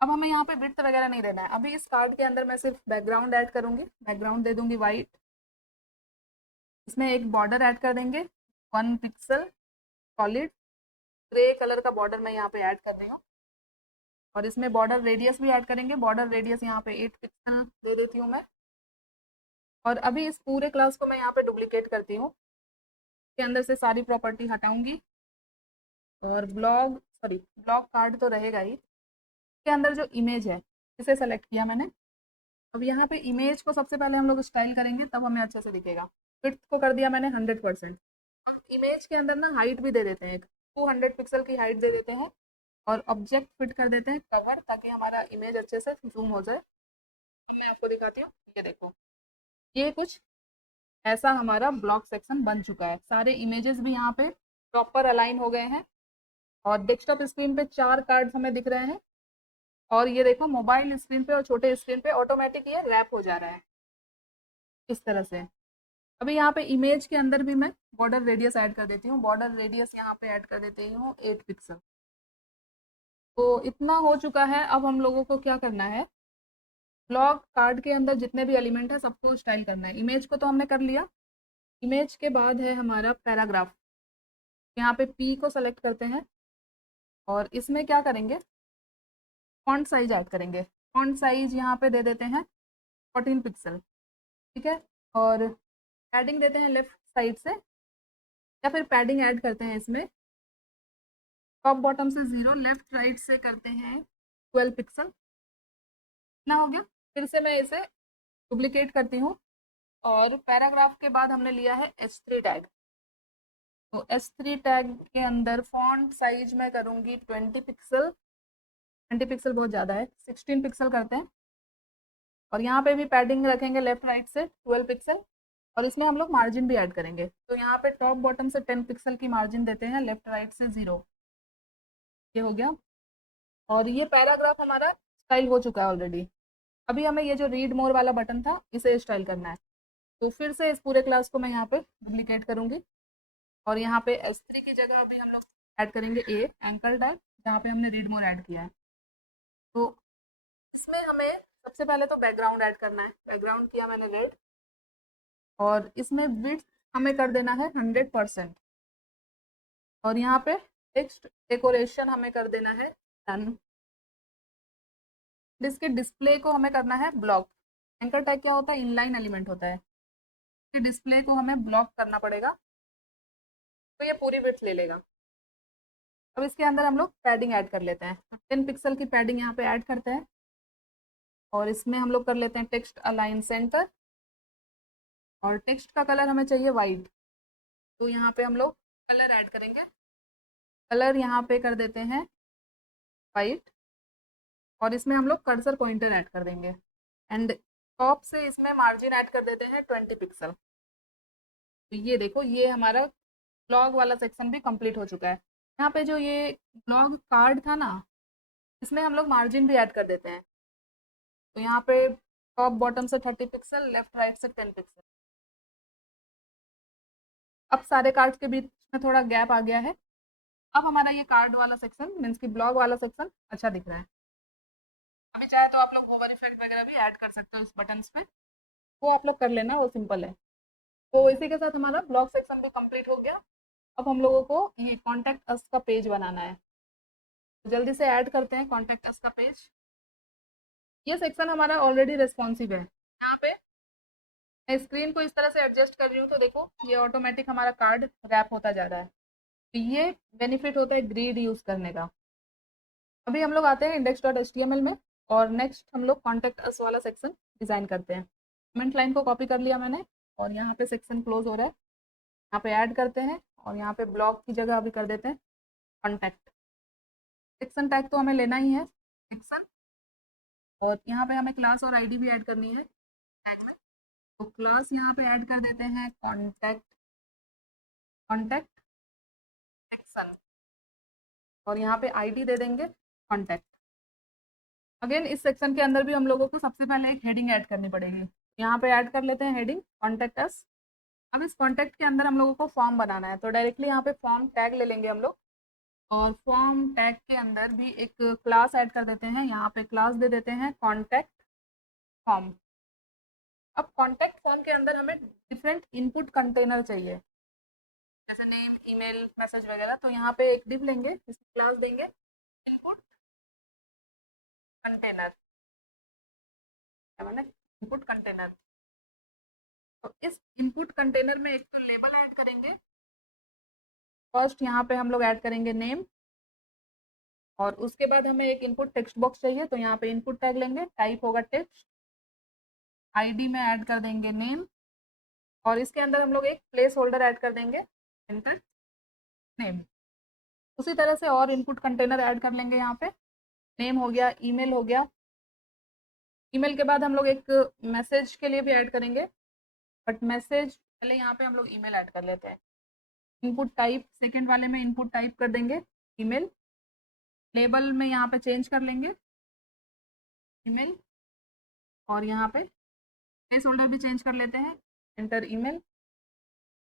अब हमें यहाँ पे विड्थ वगैरह नहीं देना है। अभी इस कार्ड के अंदर मैं सिर्फ बैकग्राउंड ऐड करूंगी, बैकग्राउंड दे दूंगी वाइट। इसमें एक बॉर्डर ऐड कर देंगे 1 पिक्सल सॉलिड ग्रे कलर का बॉर्डर मैं यहाँ पे ऐड कर रही हूँ। और इसमें बॉर्डर रेडियस भी ऐड करेंगे। बॉर्डर रेडियस यहाँ पे 8 पिक्सल दे देती हूँ मैं। और अभी इस पूरे क्लास को मैं यहाँ पे डुप्लीकेट करती हूँ, के अंदर से सारी प्रॉपर्टी हटाऊंगी और ब्लॉग कार्ड तो रहेगा ही। के अंदर जो इमेज है इसे सेलेक्ट किया मैंने। अब यहाँ पे इमेज को सबसे पहले हम लोग स्टाइल करेंगे, तब हमें अच्छे से दिखेगा। विड्थ को कर दिया मैंने 100%। इमेज के अंदर ना हाइट भी दे देते हैं, 200 पिक्सल की हाइट दे देते हैं और ऑब्जेक्ट फिट कर देते हैं कवर, ताकि हमारा इमेज अच्छे से जूम हो जाए। मैं आपको दिखाती हूँ, ये देखो, ये कुछ ऐसा हमारा ब्लॉक सेक्शन बन चुका है। सारे इमेजेस भी यहाँ पे प्रॉपर अलाइन हो गए हैं और डेस्कटॉप स्क्रीन पे 4 कार्ड्स हमें दिख रहे हैं। और ये देखो मोबाइल स्क्रीन पे और छोटे स्क्रीन पे ऑटोमेटिक ये रैप हो जा रहा है इस तरह से। अभी यहाँ पे इमेज के अंदर भी मैं बॉर्डर रेडियस ऐड कर देती हूँ। बॉर्डर रेडियस यहाँ पे ऐड कर देती हूँ 8 पिक्सल। तो इतना हो चुका है। अब हम लोगों को क्या करना है, ब्लॉग कार्ड के अंदर जितने भी एलिमेंट है सबको स्टाइल करना है। इमेज को तो हमने कर लिया। इमेज के बाद है हमारा पैराग्राफ। यहाँ पे पी को सेलेक्ट करते हैं और इसमें क्या करेंगे, फॉन्ट साइज ऐड करेंगे। फॉन्ट साइज यहाँ पे दे देते हैं 14 पिक्सल, ठीक है। और पैडिंग देते हैं लेफ्ट साइड से, या फिर पैडिंग ऐड करते हैं इसमें टॉप बॉटम से 0, लेफ्ट राइट से करते हैं 12 पिक्सल। ना हो गया। फिर से मैं इसे डुप्लीकेट करती हूँ और पैराग्राफ के बाद हमने लिया है H3 टैग। तो H3 टैग के अंदर फॉन्ट साइज मैं करूँगी 20 पिक्सल। 20 पिक्सल बहुत ज़्यादा है, 16 पिक्सल करते हैं। और यहाँ पे भी पैडिंग रखेंगे लेफ्ट राइट से 12 पिक्सल। और इसमें हम लोग मार्जिन भी ऐड करेंगे। तो यहाँ पे टॉप बॉटम से 10 पिक्सल की मार्जिन देते हैं, लेफ्ट राइट से 0। ये हो गया। और ये पैराग्राफ हमारा स्टाइल हो चुका है ऑलरेडी। अभी हमें ये जो रीड मोर वाला बटन था इसे स्टाइल करना है। तो फिर से इस पूरे क्लास को मैं यहाँ पे डुप्लीकेट करूँगी और यहाँ पे S3 की जगह पे हम लोग ऐड करेंगे ए एंकर टैग, जहाँ पे हमने रीड मोर ऐड किया है। तो इसमें हमें सबसे पहले तो बैकग्राउंड ऐड करना है। बैकग्राउंड किया मैंने रेड और इसमें विड्थ हमें कर देना है 100% और यहाँ पे टेक्स्ट डेकोरेशन हमें कर देना है 10। इसके डिस्प्ले को हमें करना है ब्लॉक। एंकर टैग क्या होता है? इनलाइन एलिमेंट होता है। इसके डिस्प्ले को हमें ब्लॉक करना पड़ेगा, तो ये पूरी विड्थ ले लेगा। अब इसके अंदर हम लोग पैडिंग ऐड कर लेते हैं। तो 10 पिक्सल की पैडिंग यहाँ पे ऐड करते हैं और इसमें हम लोग कर लेते हैं टेक्स्ट अलाइन सेंटर और टेक्स्ट का कलर हमें चाहिए वाइट। तो यहाँ पे हम लोग कलर ऐड करेंगे। कलर यहाँ पे कर देते हैं वाइट और इसमें हम लोग कर्सर पॉइंटर ऐड कर देंगे एंड टॉप से इसमें मार्जिन ऐड कर देते हैं 20 पिक्सल। तो ये देखो, ये हमारा ब्लॉग वाला सेक्शन भी कंप्लीट हो चुका है। यहाँ पे जो ये ब्लॉग कार्ड था ना, इसमें हम लोग मार्जिन भी ऐड कर देते हैं। तो यहाँ पे टॉप बॉटम से 30 पिक्सल, लेफ्ट राइट से 10 पिक्सल। अब सारे कार्ड्स के बीच में थोड़ा गैप आ गया है। अब हमारा ये कार्ड वाला सेक्शन मीन्स की ब्लॉग वाला सेक्शन अच्छा दिख रहा है। अभी चाहे तो आप लोग ओवर इफेक्ट वगैरह भी ऐड कर सकते हो इस बटन्स पे, वो आप लोग कर लेना, वो सिंपल है। तो इसी के साथ हमारा ब्लॉग सेक्शन भी कंप्लीट हो गया। अब हम लोगों को ये कॉन्टैक्ट अस का पेज बनाना है, तो जल्दी से ऐड करते हैं कॉन्टैक्ट अस का पेज। ये सेक्शन हमारा ऑलरेडी रिस्पॉन्सिव है। यहाँ पे मैं स्क्रीन को इस तरह से एडजस्ट कर रही हूँ, तो देखो ये ऑटोमेटिक हमारा कार्ड रैप होता जा रहा है। तो ये बेनिफिट होता है ग्रिड यूज़ करने का। अभी हम लोग आते हैं index.html में और नेक्स्ट हम लोग कॉन्टैक्ट अस वाला सेक्शन डिज़ाइन करते हैं। कमेंट लाइन को कॉपी कर लिया मैंने और यहाँ पे सेक्शन क्लोज हो रहा है। यहाँ पे ऐड करते हैं और यहाँ पे ब्लॉग की जगह अभी कर देते हैं कॉन्टैक्ट। सेक्शन टैग तो हमें लेना ही है सेक्शन, और यहाँ पे हमें क्लास और आईडी भी ऐड करनी है टैग में। तो क्लास यहाँ पे ऐड कर देते हैं कॉन्टैक्ट सेक्शन और यहाँ पे आईडी दे देंगे कॉन्टैक्ट। अगेन इस सेक्शन के अंदर भी हम लोगों को सबसे पहले एक हेडिंग ऐड करनी पड़ेगी। यहाँ पे ऐड कर लेते हैं हेडिंग कॉन्टैक्ट अस। अब इस कॉन्टैक्ट के अंदर हम लोगों को फॉर्म बनाना है, तो डायरेक्टली यहाँ पे फॉर्म टैग ले लेंगे हम लोग और फॉर्म टैग के अंदर भी एक क्लास ऐड कर देते हैं। यहाँ पे क्लास दे देते हैं कॉन्टैक्ट फॉर्म। अब कॉन्टैक्ट फॉर्म के अंदर हमें डिफरेंट इनपुट कंटेनर चाहिए, जैसे नेम, ईमेल, मैसेज वगैरह। तो यहाँ पे एक डिव लेंगे, इसमें क्लास देंगे इनपुट कंटेनर, मैंने इनपुट कंटेनर। तो इस इनपुट कंटेनर में एक तो लेबल ऐड करेंगे। फर्स्ट यहाँ पे हम लोग ऐड करेंगे नेम और उसके बाद हमें एक इनपुट टेक्स्ट बॉक्स चाहिए, तो यहाँ पे इनपुट टैग लेंगे, टाइप होगा टेक्स्ट, आईडी में ऐड कर देंगे नेम और इसके अंदर हम लोग एक प्लेस होल्डर ऐड कर देंगे एंटर नेम। उसी तरह से और इनपुट कंटेनर ऐड कर लेंगे। यहाँ पे नेम हो गया, ईमेल हो गया। ईमेल के बाद हम लोग एक मैसेज के लिए भी ऐड करेंगे, बट मैसेज पहले यहाँ पे हम लोग ईमेल ऐड कर लेते हैं। इनपुट टाइप सेकंड वाले में इनपुट टाइप कर देंगे ईमेल, लेबल में यहाँ पे चेंज कर लेंगे ईमेल और यहाँ पे प्लेस होल्डर भी चेंज कर लेते हैं एंटर ईमेल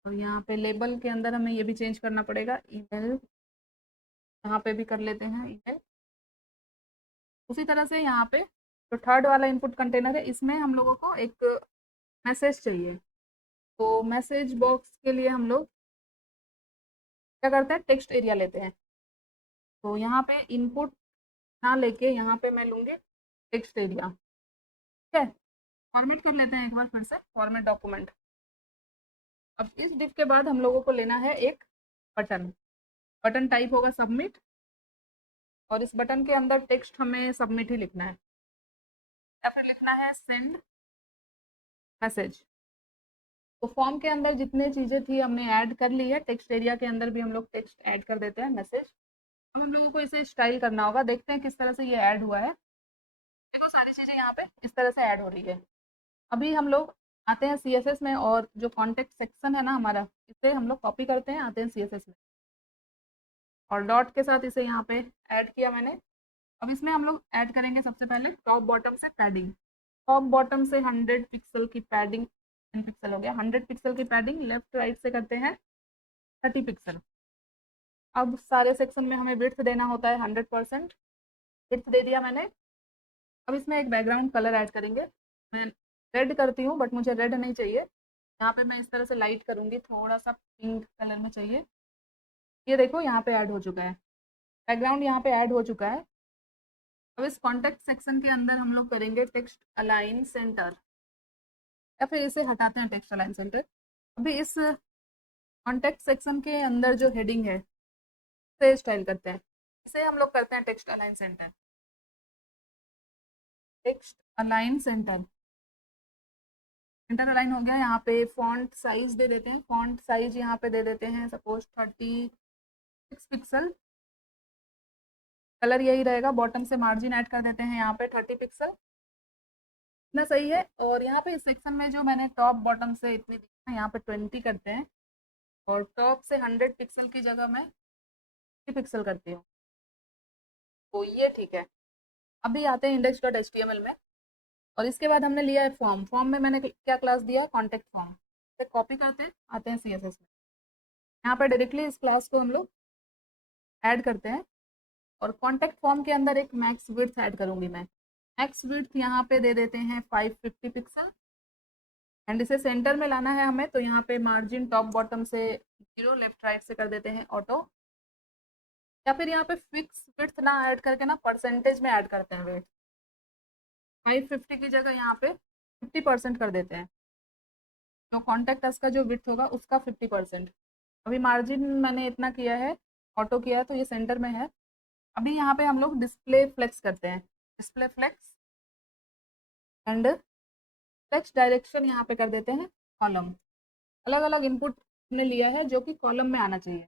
और यहाँ पे लेबल के अंदर हमें ये भी चेंज करना पड़ेगा ईमेल, यहाँ पे भी कर लेते हैं ईमेल। उसी तरह से यहाँ पे जो थर्ड वाला इनपुट कंटेनर है, इसमें हम लोगों को एक मैसेज चाहिए। तो मैसेज बॉक्स के लिए हम लोग क्या करते हैं, टेक्स्ट एरिया लेते हैं। तो यहाँ पे इनपुट ना लेके यहाँ पे मैं लूँगी टेक्स्ट एरिया। ठीक है, फॉर्मेट कर लेते हैं एक बार फिर से, फॉर्मेट डॉक्यूमेंट। अब इस डिव के बाद हम लोगों को लेना है एक बटन। बटन टाइप होगा सबमिट और इस बटन के अंदर टेक्स्ट हमें सबमिट ही लिखना है या फिर लिखना है सेंड मैसेज। तो फॉर्म के अंदर जितने चीज़ें थी हमने ऐड कर ली है, टेक्स्ट एरिया के अंदर भी हम लोग टेक्स्ट ऐड कर देते हैं मैसेज। अब हम लोगों को इसे स्टाइल करना होगा, देखते हैं किस तरह से ये ऐड हुआ है। देखो सारी चीज़ें यहाँ पे इस तरह से ऐड हो रही है। अभी हम लोग आते हैं CSS में और जो कॉन्टेक्ट सेक्शन है ना हमारा, इसे हम लोग कॉपी करते हैं, आते हैं CSS में और डॉट के साथ इसे यहाँ पे ऐड किया मैंने। अब इसमें हम लोग ऐड करेंगे सबसे पहले टॉप बॉटम से पैडिंग। टॉप बॉटम से 100 पिक्सल की पैडिंग 10 पिक्सल हो गया। 100 पिक्सल की पैडिंग लेफ्ट राइट से करते हैं 30 पिक्सल। अब सारे सेक्शन में हमें विड्थ देना होता है 100%। विड्थ दे दिया मैंने। अब इसमें एक बैकग्राउंड कलर ऐड करेंगे। मैं रेड करती हूँ बट मुझे रेड नहीं चाहिए। यहाँ पे मैं इस तरह से लाइट करूँगी, थोड़ा सा पिंक कलर में चाहिए। ये देखो यहाँ पे ऐड हो चुका है, बैकग्राउंड यहाँ पे ऐड हो चुका है। अब इस कॉन्टेक्ट सेक्शन के अंदर हम लोग करेंगे टेक्स्ट अलाइन सेंटर, या फिर इसे हटाते हैं टेक्स्ट अलाइन सेंटर। अभी इस कॉन्टेक्ट सेक्शन के अंदर जो हेडिंग है इसे स्टाइल करते हैं, इसे हम लोग करते हैं text align centre. Text align centre, centre align हो गया। यहाँ पे फॉन्ट साइज दे देते हैं, फॉन्ट साइज यहाँ पे दे देते हैं सपोज 36 पिक्सल। कलर यही रहेगा, बॉटम से मार्जिन ऐड कर देते हैं यहाँ पे 30 पिक्सल, इतना सही है। और यहाँ पे इस सेक्शन में जो मैंने टॉप बॉटम से इतनी दी है यहाँ पे 20 करते हैं, और टॉप से 100 पिक्सल की जगह मैं 50 पिक्सल करती हूँ, तो ये ठीक है। अभी आते हैं index.html में, और इसके बाद हमने लिया है फॉर्म। फॉर्म में मैंने क्या क्लास दिया, कॉन्टेक्ट फॉर्म। इसे कॉपी करते हैं, आते हैं CSS में। यहाँ पर डायरेक्टली इस क्लास को हम लोग ऐड करते हैं, और कॉन्टेक्ट फॉर्म के अंदर एक मैक्स विड्थ ऐड करूँगी मैं। मैक्स विड्थ यहाँ पे दे देते हैं 550 पिक्सल, एंड इसे सेंटर में लाना है हमें, तो यहाँ पे मार्जिन टॉप बॉटम से 0, लेफ्ट राइट से कर देते हैं ऑटो, या फिर यहाँ पे फिक्स विड्थ ना ऐड करके ना परसेंटेज में ऐड करते हैं विड्थ। 550 की जगह यहाँ पे 50% कर देते हैं, जो कॉन्टेक्ट अस का जो विड्थ होगा उसका 50%। अभी मार्जिन मैंने इतना किया है, ऑटो किया है, तो ये सेंटर में है। अभी यहाँ पे हम लोग डिस्प्ले फ्लेक्स करते हैं, display flex, and flex direction यहाँ पे कर देते हैं कॉलम। अलग अलग इनपुट ने लिया है जो कि कॉलम में आना चाहिए।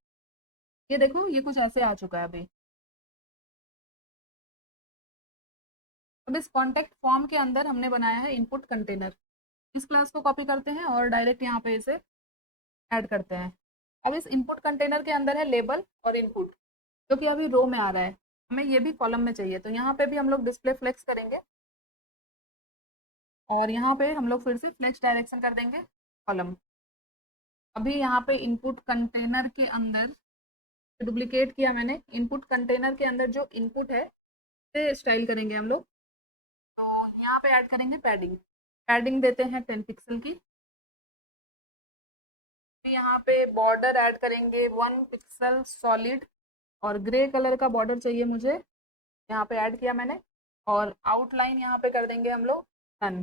ये देखो ये कुछ ऐसे आ चुका है अभी। अब इस कॉन्टेक्ट फॉर्म के अंदर हमने बनाया है इनपुट कंटेनर। इस क्लास को कॉपी करते हैं और डायरेक्ट यहाँ पे इसे ऐड करते हैं। अब इस इनपुट कंटेनर के अंदर है लेबल और इनपुट, जो कि अभी रो में आ रहा है, हमें ये भी कॉलम में चाहिए, तो यहाँ पे भी हम लोग डिस्प्ले फ्लेक्स करेंगे, और यहाँ पे हम लोग फिर से फ्लेक्स डायरेक्शन कर देंगे कॉलम। अभी यहाँ पे इनपुट कंटेनर के अंदर डुप्लीकेट किया मैंने, इनपुट कंटेनर के अंदर जो इनपुट है से स्टाइल करेंगे हम लोग। तो यहाँ पे ऐड करेंगे पैडिंग, पैडिंग देते हैं 10 पिक्सल की। फिर यहाँ पे बॉर्डर ऐड करेंगे 1 पिक्सल सॉलिड, और ग्रे कलर का बॉर्डर चाहिए मुझे, यहाँ पे ऐड किया मैंने। और आउटलाइन यहाँ पे कर देंगे हम लोग डन।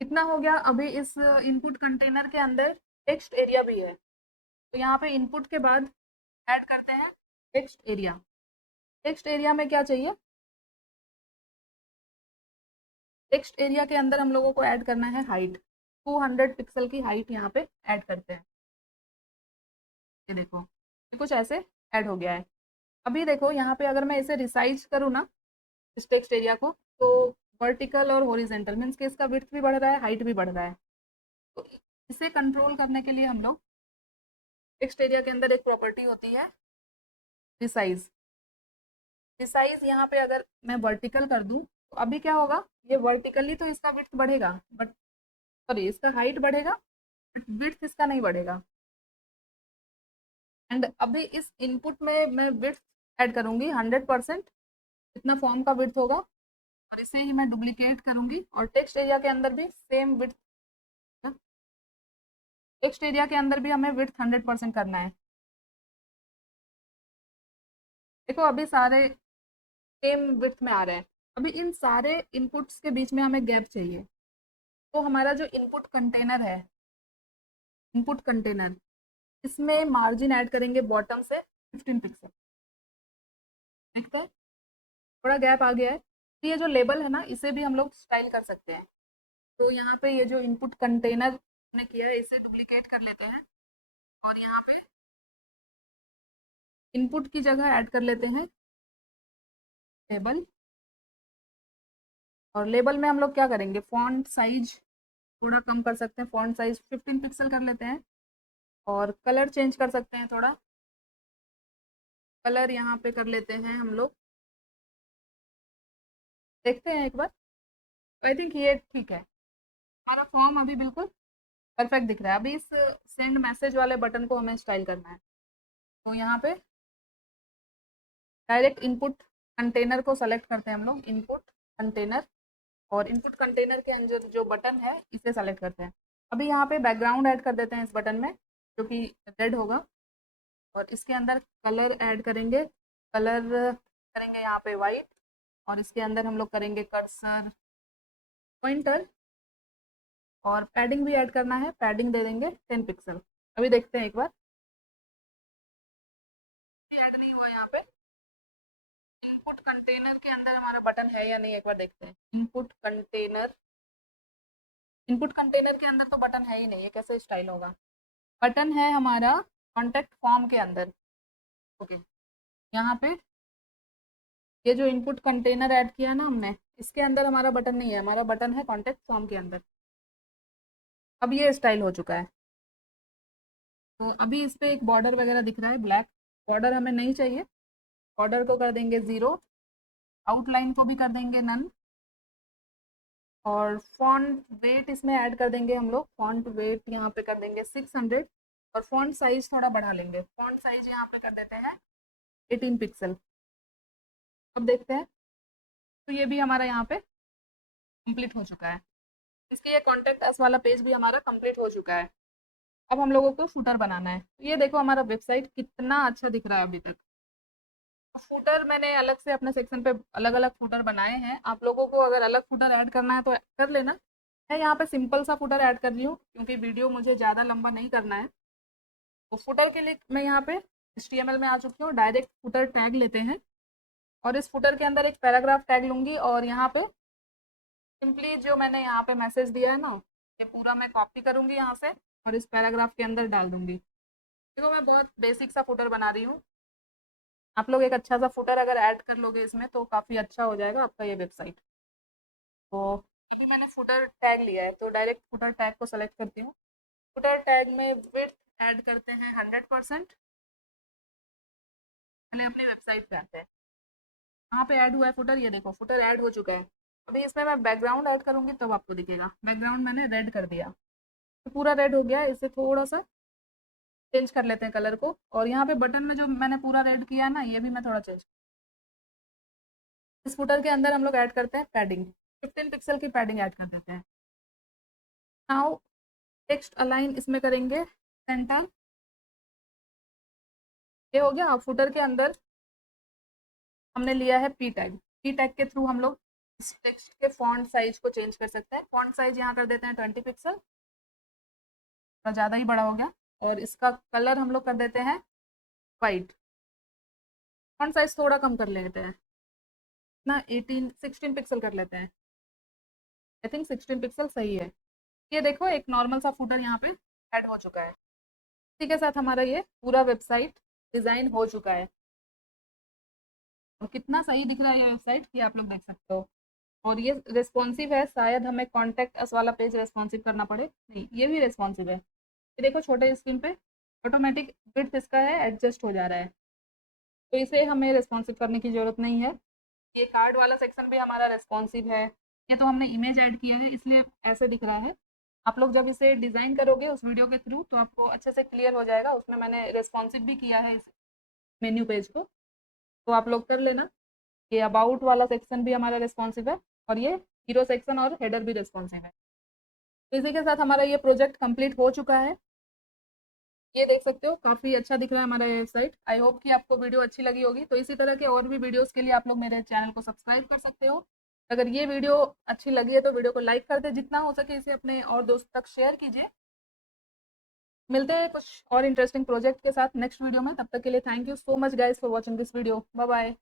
कितना हो गया। अभी इस इनपुट कंटेनर के अंदर टेक्स्ट एरिया भी है, तो यहाँ पे इनपुट के बाद ऐड करते हैं टेक्स्ट एरिया। टेक्स्ट एरिया में क्या चाहिए, टेक्स्ट एरिया के अंदर हम लोगों को ऐड करना है हाइट, 200 पिक्सल की हाइट यहाँ पे ऐड करते हैं। ये देखो ये कुछ ऐसे ऐड हो गया है। अभी देखो यहाँ पे अगर मैं इसे रिसाइज करूँ ना इस टेक्स्ट एरिया को, तो वर्टिकल और हॉरिजेंटल मीन्स कि इसका विड्थ भी बढ़ रहा है, हाइट भी बढ़ रहा है। तो इसे कंट्रोल करने के लिए हम लोग टेक्स्ट एरिया के अंदर एक प्रॉपर्टी होती है रिसाइज। रिसाइज यहाँ पे अगर मैं वर्टिकल कर दूँ तो अभी क्या होगा, ये वर्टिकली तो इसका विड्थ बढ़ेगा, बट सॉरी इसका हाइट बढ़ेगा, बट विड्थ इसका नहीं बढ़ेगा। एंड अभी इस इनपुट में मैं विड्थ ऐड करूँगी 100%, इतना फॉर्म का विड्थ होगा, और इसे ही मैं डुप्लीकेट करूँगी, और टेक्स्ट एरिया के अंदर भी सेम विड्थ, टेक्स्ट एरिया के अंदर भी हमें विड्थ 100% करना है। देखो अभी सारे सेम विड्थ में आ रहे हैं। अभी इन सारे इनपुट्स के बीच में हमें गैप चाहिए, तो हमारा जो इनपुट कंटेनर है, इनपुट कंटेनर, इसमें मार्जिन ऐड करेंगे बॉटम से 15 पिक्सल। देखते हैं थोड़ा गैप आ गया है। तो ये जो लेबल है ना इसे भी हम लोग स्टाइल कर सकते हैं। तो यहाँ पे ये जो इनपुट कंटेनर हमने किया है इसे डुप्लीकेट कर लेते हैं, और यहाँ पे इनपुट की जगह ऐड कर लेते हैं लेबल। और लेबल में हम लोग क्या करेंगे, फॉन्ट साइज थोड़ा कम कर सकते हैं, फॉन्ट साइज 15 पिक्सल कर लेते हैं, और कलर चेंज कर सकते हैं थोड़ा, कलर यहाँ पे कर लेते हैं हम लोग, देखते हैं एक बार। आई थिंक ये ठीक है। हमारा फॉर्म अभी बिल्कुल परफेक्ट दिख रहा है। अभी इस सेंड मैसेज वाले बटन को हमें स्टाइल करना है। तो यहाँ पे डायरेक्ट इनपुट कंटेनर को सेलेक्ट करते हैं हम लोग, इनपुट कंटेनर, और इनपुट कंटेनर के अंदर जो बटन है इसे सेलेक्ट करते हैं। अभी यहाँ पे बैकग्राउंड ऐड कर देते हैं इस बटन में, जो कि रेड होगा, और इसके अंदर कलर ऐड करेंगे, कलर करेंगे यहाँ पे वाइट, और इसके अंदर हम लोग करेंगे कर्सर पॉइंटर, और पैडिंग भी ऐड करना है, पैडिंग दे देंगे 10 पिक्सल। अभी देखते हैं एक बार, ऐड नहीं हुआ यहाँ पे। इनपुट कंटेनर के अंदर हमारा बटन है या नहीं एक बार देखते हैं। इनपुट कंटेनर, इनपुट कंटेनर के अंदर तो बटन है ही नहीं, ये कैसे स्टाइल होगा। बटन है हमारा कॉन्टेक्ट फॉर्म के अंदर। ओके, यहाँ पे ये जो इनपुट कंटेनर ऐड किया ना हमने, इसके अंदर हमारा बटन नहीं है, हमारा बटन है कॉन्टेक्ट फॉर्म के अंदर। अब ये स्टाइल हो चुका है। तो अभी इस पे एक बॉर्डर वगैरह दिख रहा है, ब्लैक बॉर्डर हमें नहीं चाहिए, बॉर्डर को कर देंगे 0, आउटलाइन को भी कर देंगे नन, और फॉन्ट वेट इसमें ऐड कर देंगे हम लोग, फॉन्ट वेट यहाँ पे कर देंगे 600, और फॉन्ट साइज थोड़ा बढ़ा लेंगे, फॉन्ट साइज यहाँ पे कर देते हैं 18 पिक्सल। अब देखते हैं, तो ये भी हमारा यहाँ पे कंप्लीट हो चुका है। इसके ये कॉन्टेक्ट अस वाला पेज भी हमारा कंप्लीट हो चुका है। अब हम लोगों को फूटर बनाना है। तो ये देखो हमारा वेबसाइट कितना अच्छा दिख रहा है अभी तक। फूटर मैंने अलग से अपने सेक्शन पे अलग अलग फूटर बनाए हैं, आप लोगों को अगर अलग फूटर ऐड करना है तो कर लेना। मैं यहाँ पे सिंपल सा फूटर ऐड कर रही हूँ क्योंकि वीडियो मुझे ज़्यादा लंबा नहीं करना है। तो फूटर के लिए मैं यहाँ पे HTML में आ चुकी हूँ, डायरेक्ट फूटर टैग लेते हैं, और इस फूटर के अंदर एक पैराग्राफ टैग लूँगी, और यहाँ पे सिंपली जो मैंने यहाँ पे मैसेज दिया है ना, ये पूरा मैं कॉपी करूँगी यहाँ से और इस पैराग्राफ के अंदर डाल दूँगी। देखो मैं बहुत बेसिक सा फूटर बना रही हूँ, आप लोग एक अच्छा सा फूटर अगर ऐड कर लोगे इसमें तो काफ़ी अच्छा हो जाएगा आपका ये वेबसाइट। तो अभी मैंने फुटर टैग लिया है, तो डायरेक्ट फुटर टैग को सेलेक्ट करती हूँ। फुटर टैग में विड्थ ऐड करते हैं 100%। पहले अपनी वेबसाइट पे आते हैं, कहाँ पे ऐड हुआ है फुटर, ये देखो फुटर ऐड हो चुका है। अभी इसमें मैं बैकग्राउंड ऐड करूँगी तब आपको दिखेगा। बैकग्राउंड मैंने रेड कर दिया, तो पूरा रेड हो गया। इसे थोड़ा सा चेंज कर लेते हैं कलर को, और यहाँ पे बटन में जो मैंने पूरा रेड किया है ना, ये भी मैं थोड़ा चेंज। इस फुटर के अंदर हम लोग ऐड करते हैं पैडिंग, 15 पिक्सल की पैडिंग ऐड कर देते हैं। नाउ टेक्स्ट अलाइन इसमें करेंगे सेंटर। ये हो गया। फुटर के अंदर हमने लिया है पी टैग, पी टैग के थ्रू हम लोग इस टेक्स्ट के फॉन्ट साइज को चेंज कर सकते हैं। फॉन्ट साइज यहाँ कर देते हैं 20 पिक्सल, थोड़ा ज़्यादा ही बड़ा हो गया, और इसका कलर हम लोग कर देते हैं वाइट। फॉन्ट साइज थोड़ा कम कर लेते हैं ना, 16 पिक्सल कर लेते हैं। आई थिंक 16 पिक्सल सही है। ये देखो एक नॉर्मल सा फुटर यहाँ पे ऐड हो चुका है। इसी के साथ हमारा ये पूरा वेबसाइट डिज़ाइन हो चुका है, और कितना सही दिख रहा है ये वेबसाइट, ये आप लोग देख सकते हो। और ये रिस्पॉन्सिव है, शायद हमें कॉन्टैक्ट अस वाला पेज रिस्पॉन्सिव करना पड़े, नहीं ये भी रिस्पॉन्सिव है। ये देखो छोटे स्क्रीन पे ऑटोमेटिक विड्थ इसका है एडजस्ट हो जा रहा है, तो इसे हमें रिस्पॉन्सिव करने की ज़रूरत नहीं है। ये कार्ड वाला सेक्शन भी हमारा रिस्पॉन्सिव है। ये तो हमने इमेज ऐड किया है इसलिए ऐसे दिख रहा है। आप लोग जब इसे डिज़ाइन करोगे उस वीडियो के थ्रू तो आपको अच्छे से क्लियर हो जाएगा, उसमें मैंने रिस्पॉन्सिव भी किया है इस मेन्यू पेज को, तो आप लोग कर लेना। ये अबाउट वाला सेक्शन भी हमारा रिस्पॉन्सिव है, और ये हीरो सेक्शन और हेडर भी रिस्पॉन्सिव है। तो इसी के साथ हमारा ये प्रोजेक्ट कंप्लीट हो चुका है। ये देख सकते हो काफ़ी अच्छा दिख रहा है हमारा वेबसाइट। आई होप कि आपको वीडियो अच्छी लगी होगी। तो इसी तरह के और भी वीडियोस के लिए आप लोग मेरे चैनल को सब्सक्राइब कर सकते हो। अगर ये वीडियो अच्छी लगी है तो वीडियो को लाइक कर दे, जितना हो सके इसे अपने और दोस्त तक शेयर कीजिए। मिलते हैं कुछ और इंटरेस्टिंग प्रोजेक्ट के साथ नेक्स्ट वीडियो में, तब तक के लिए thank you so much guys for watching this video. Bye bye.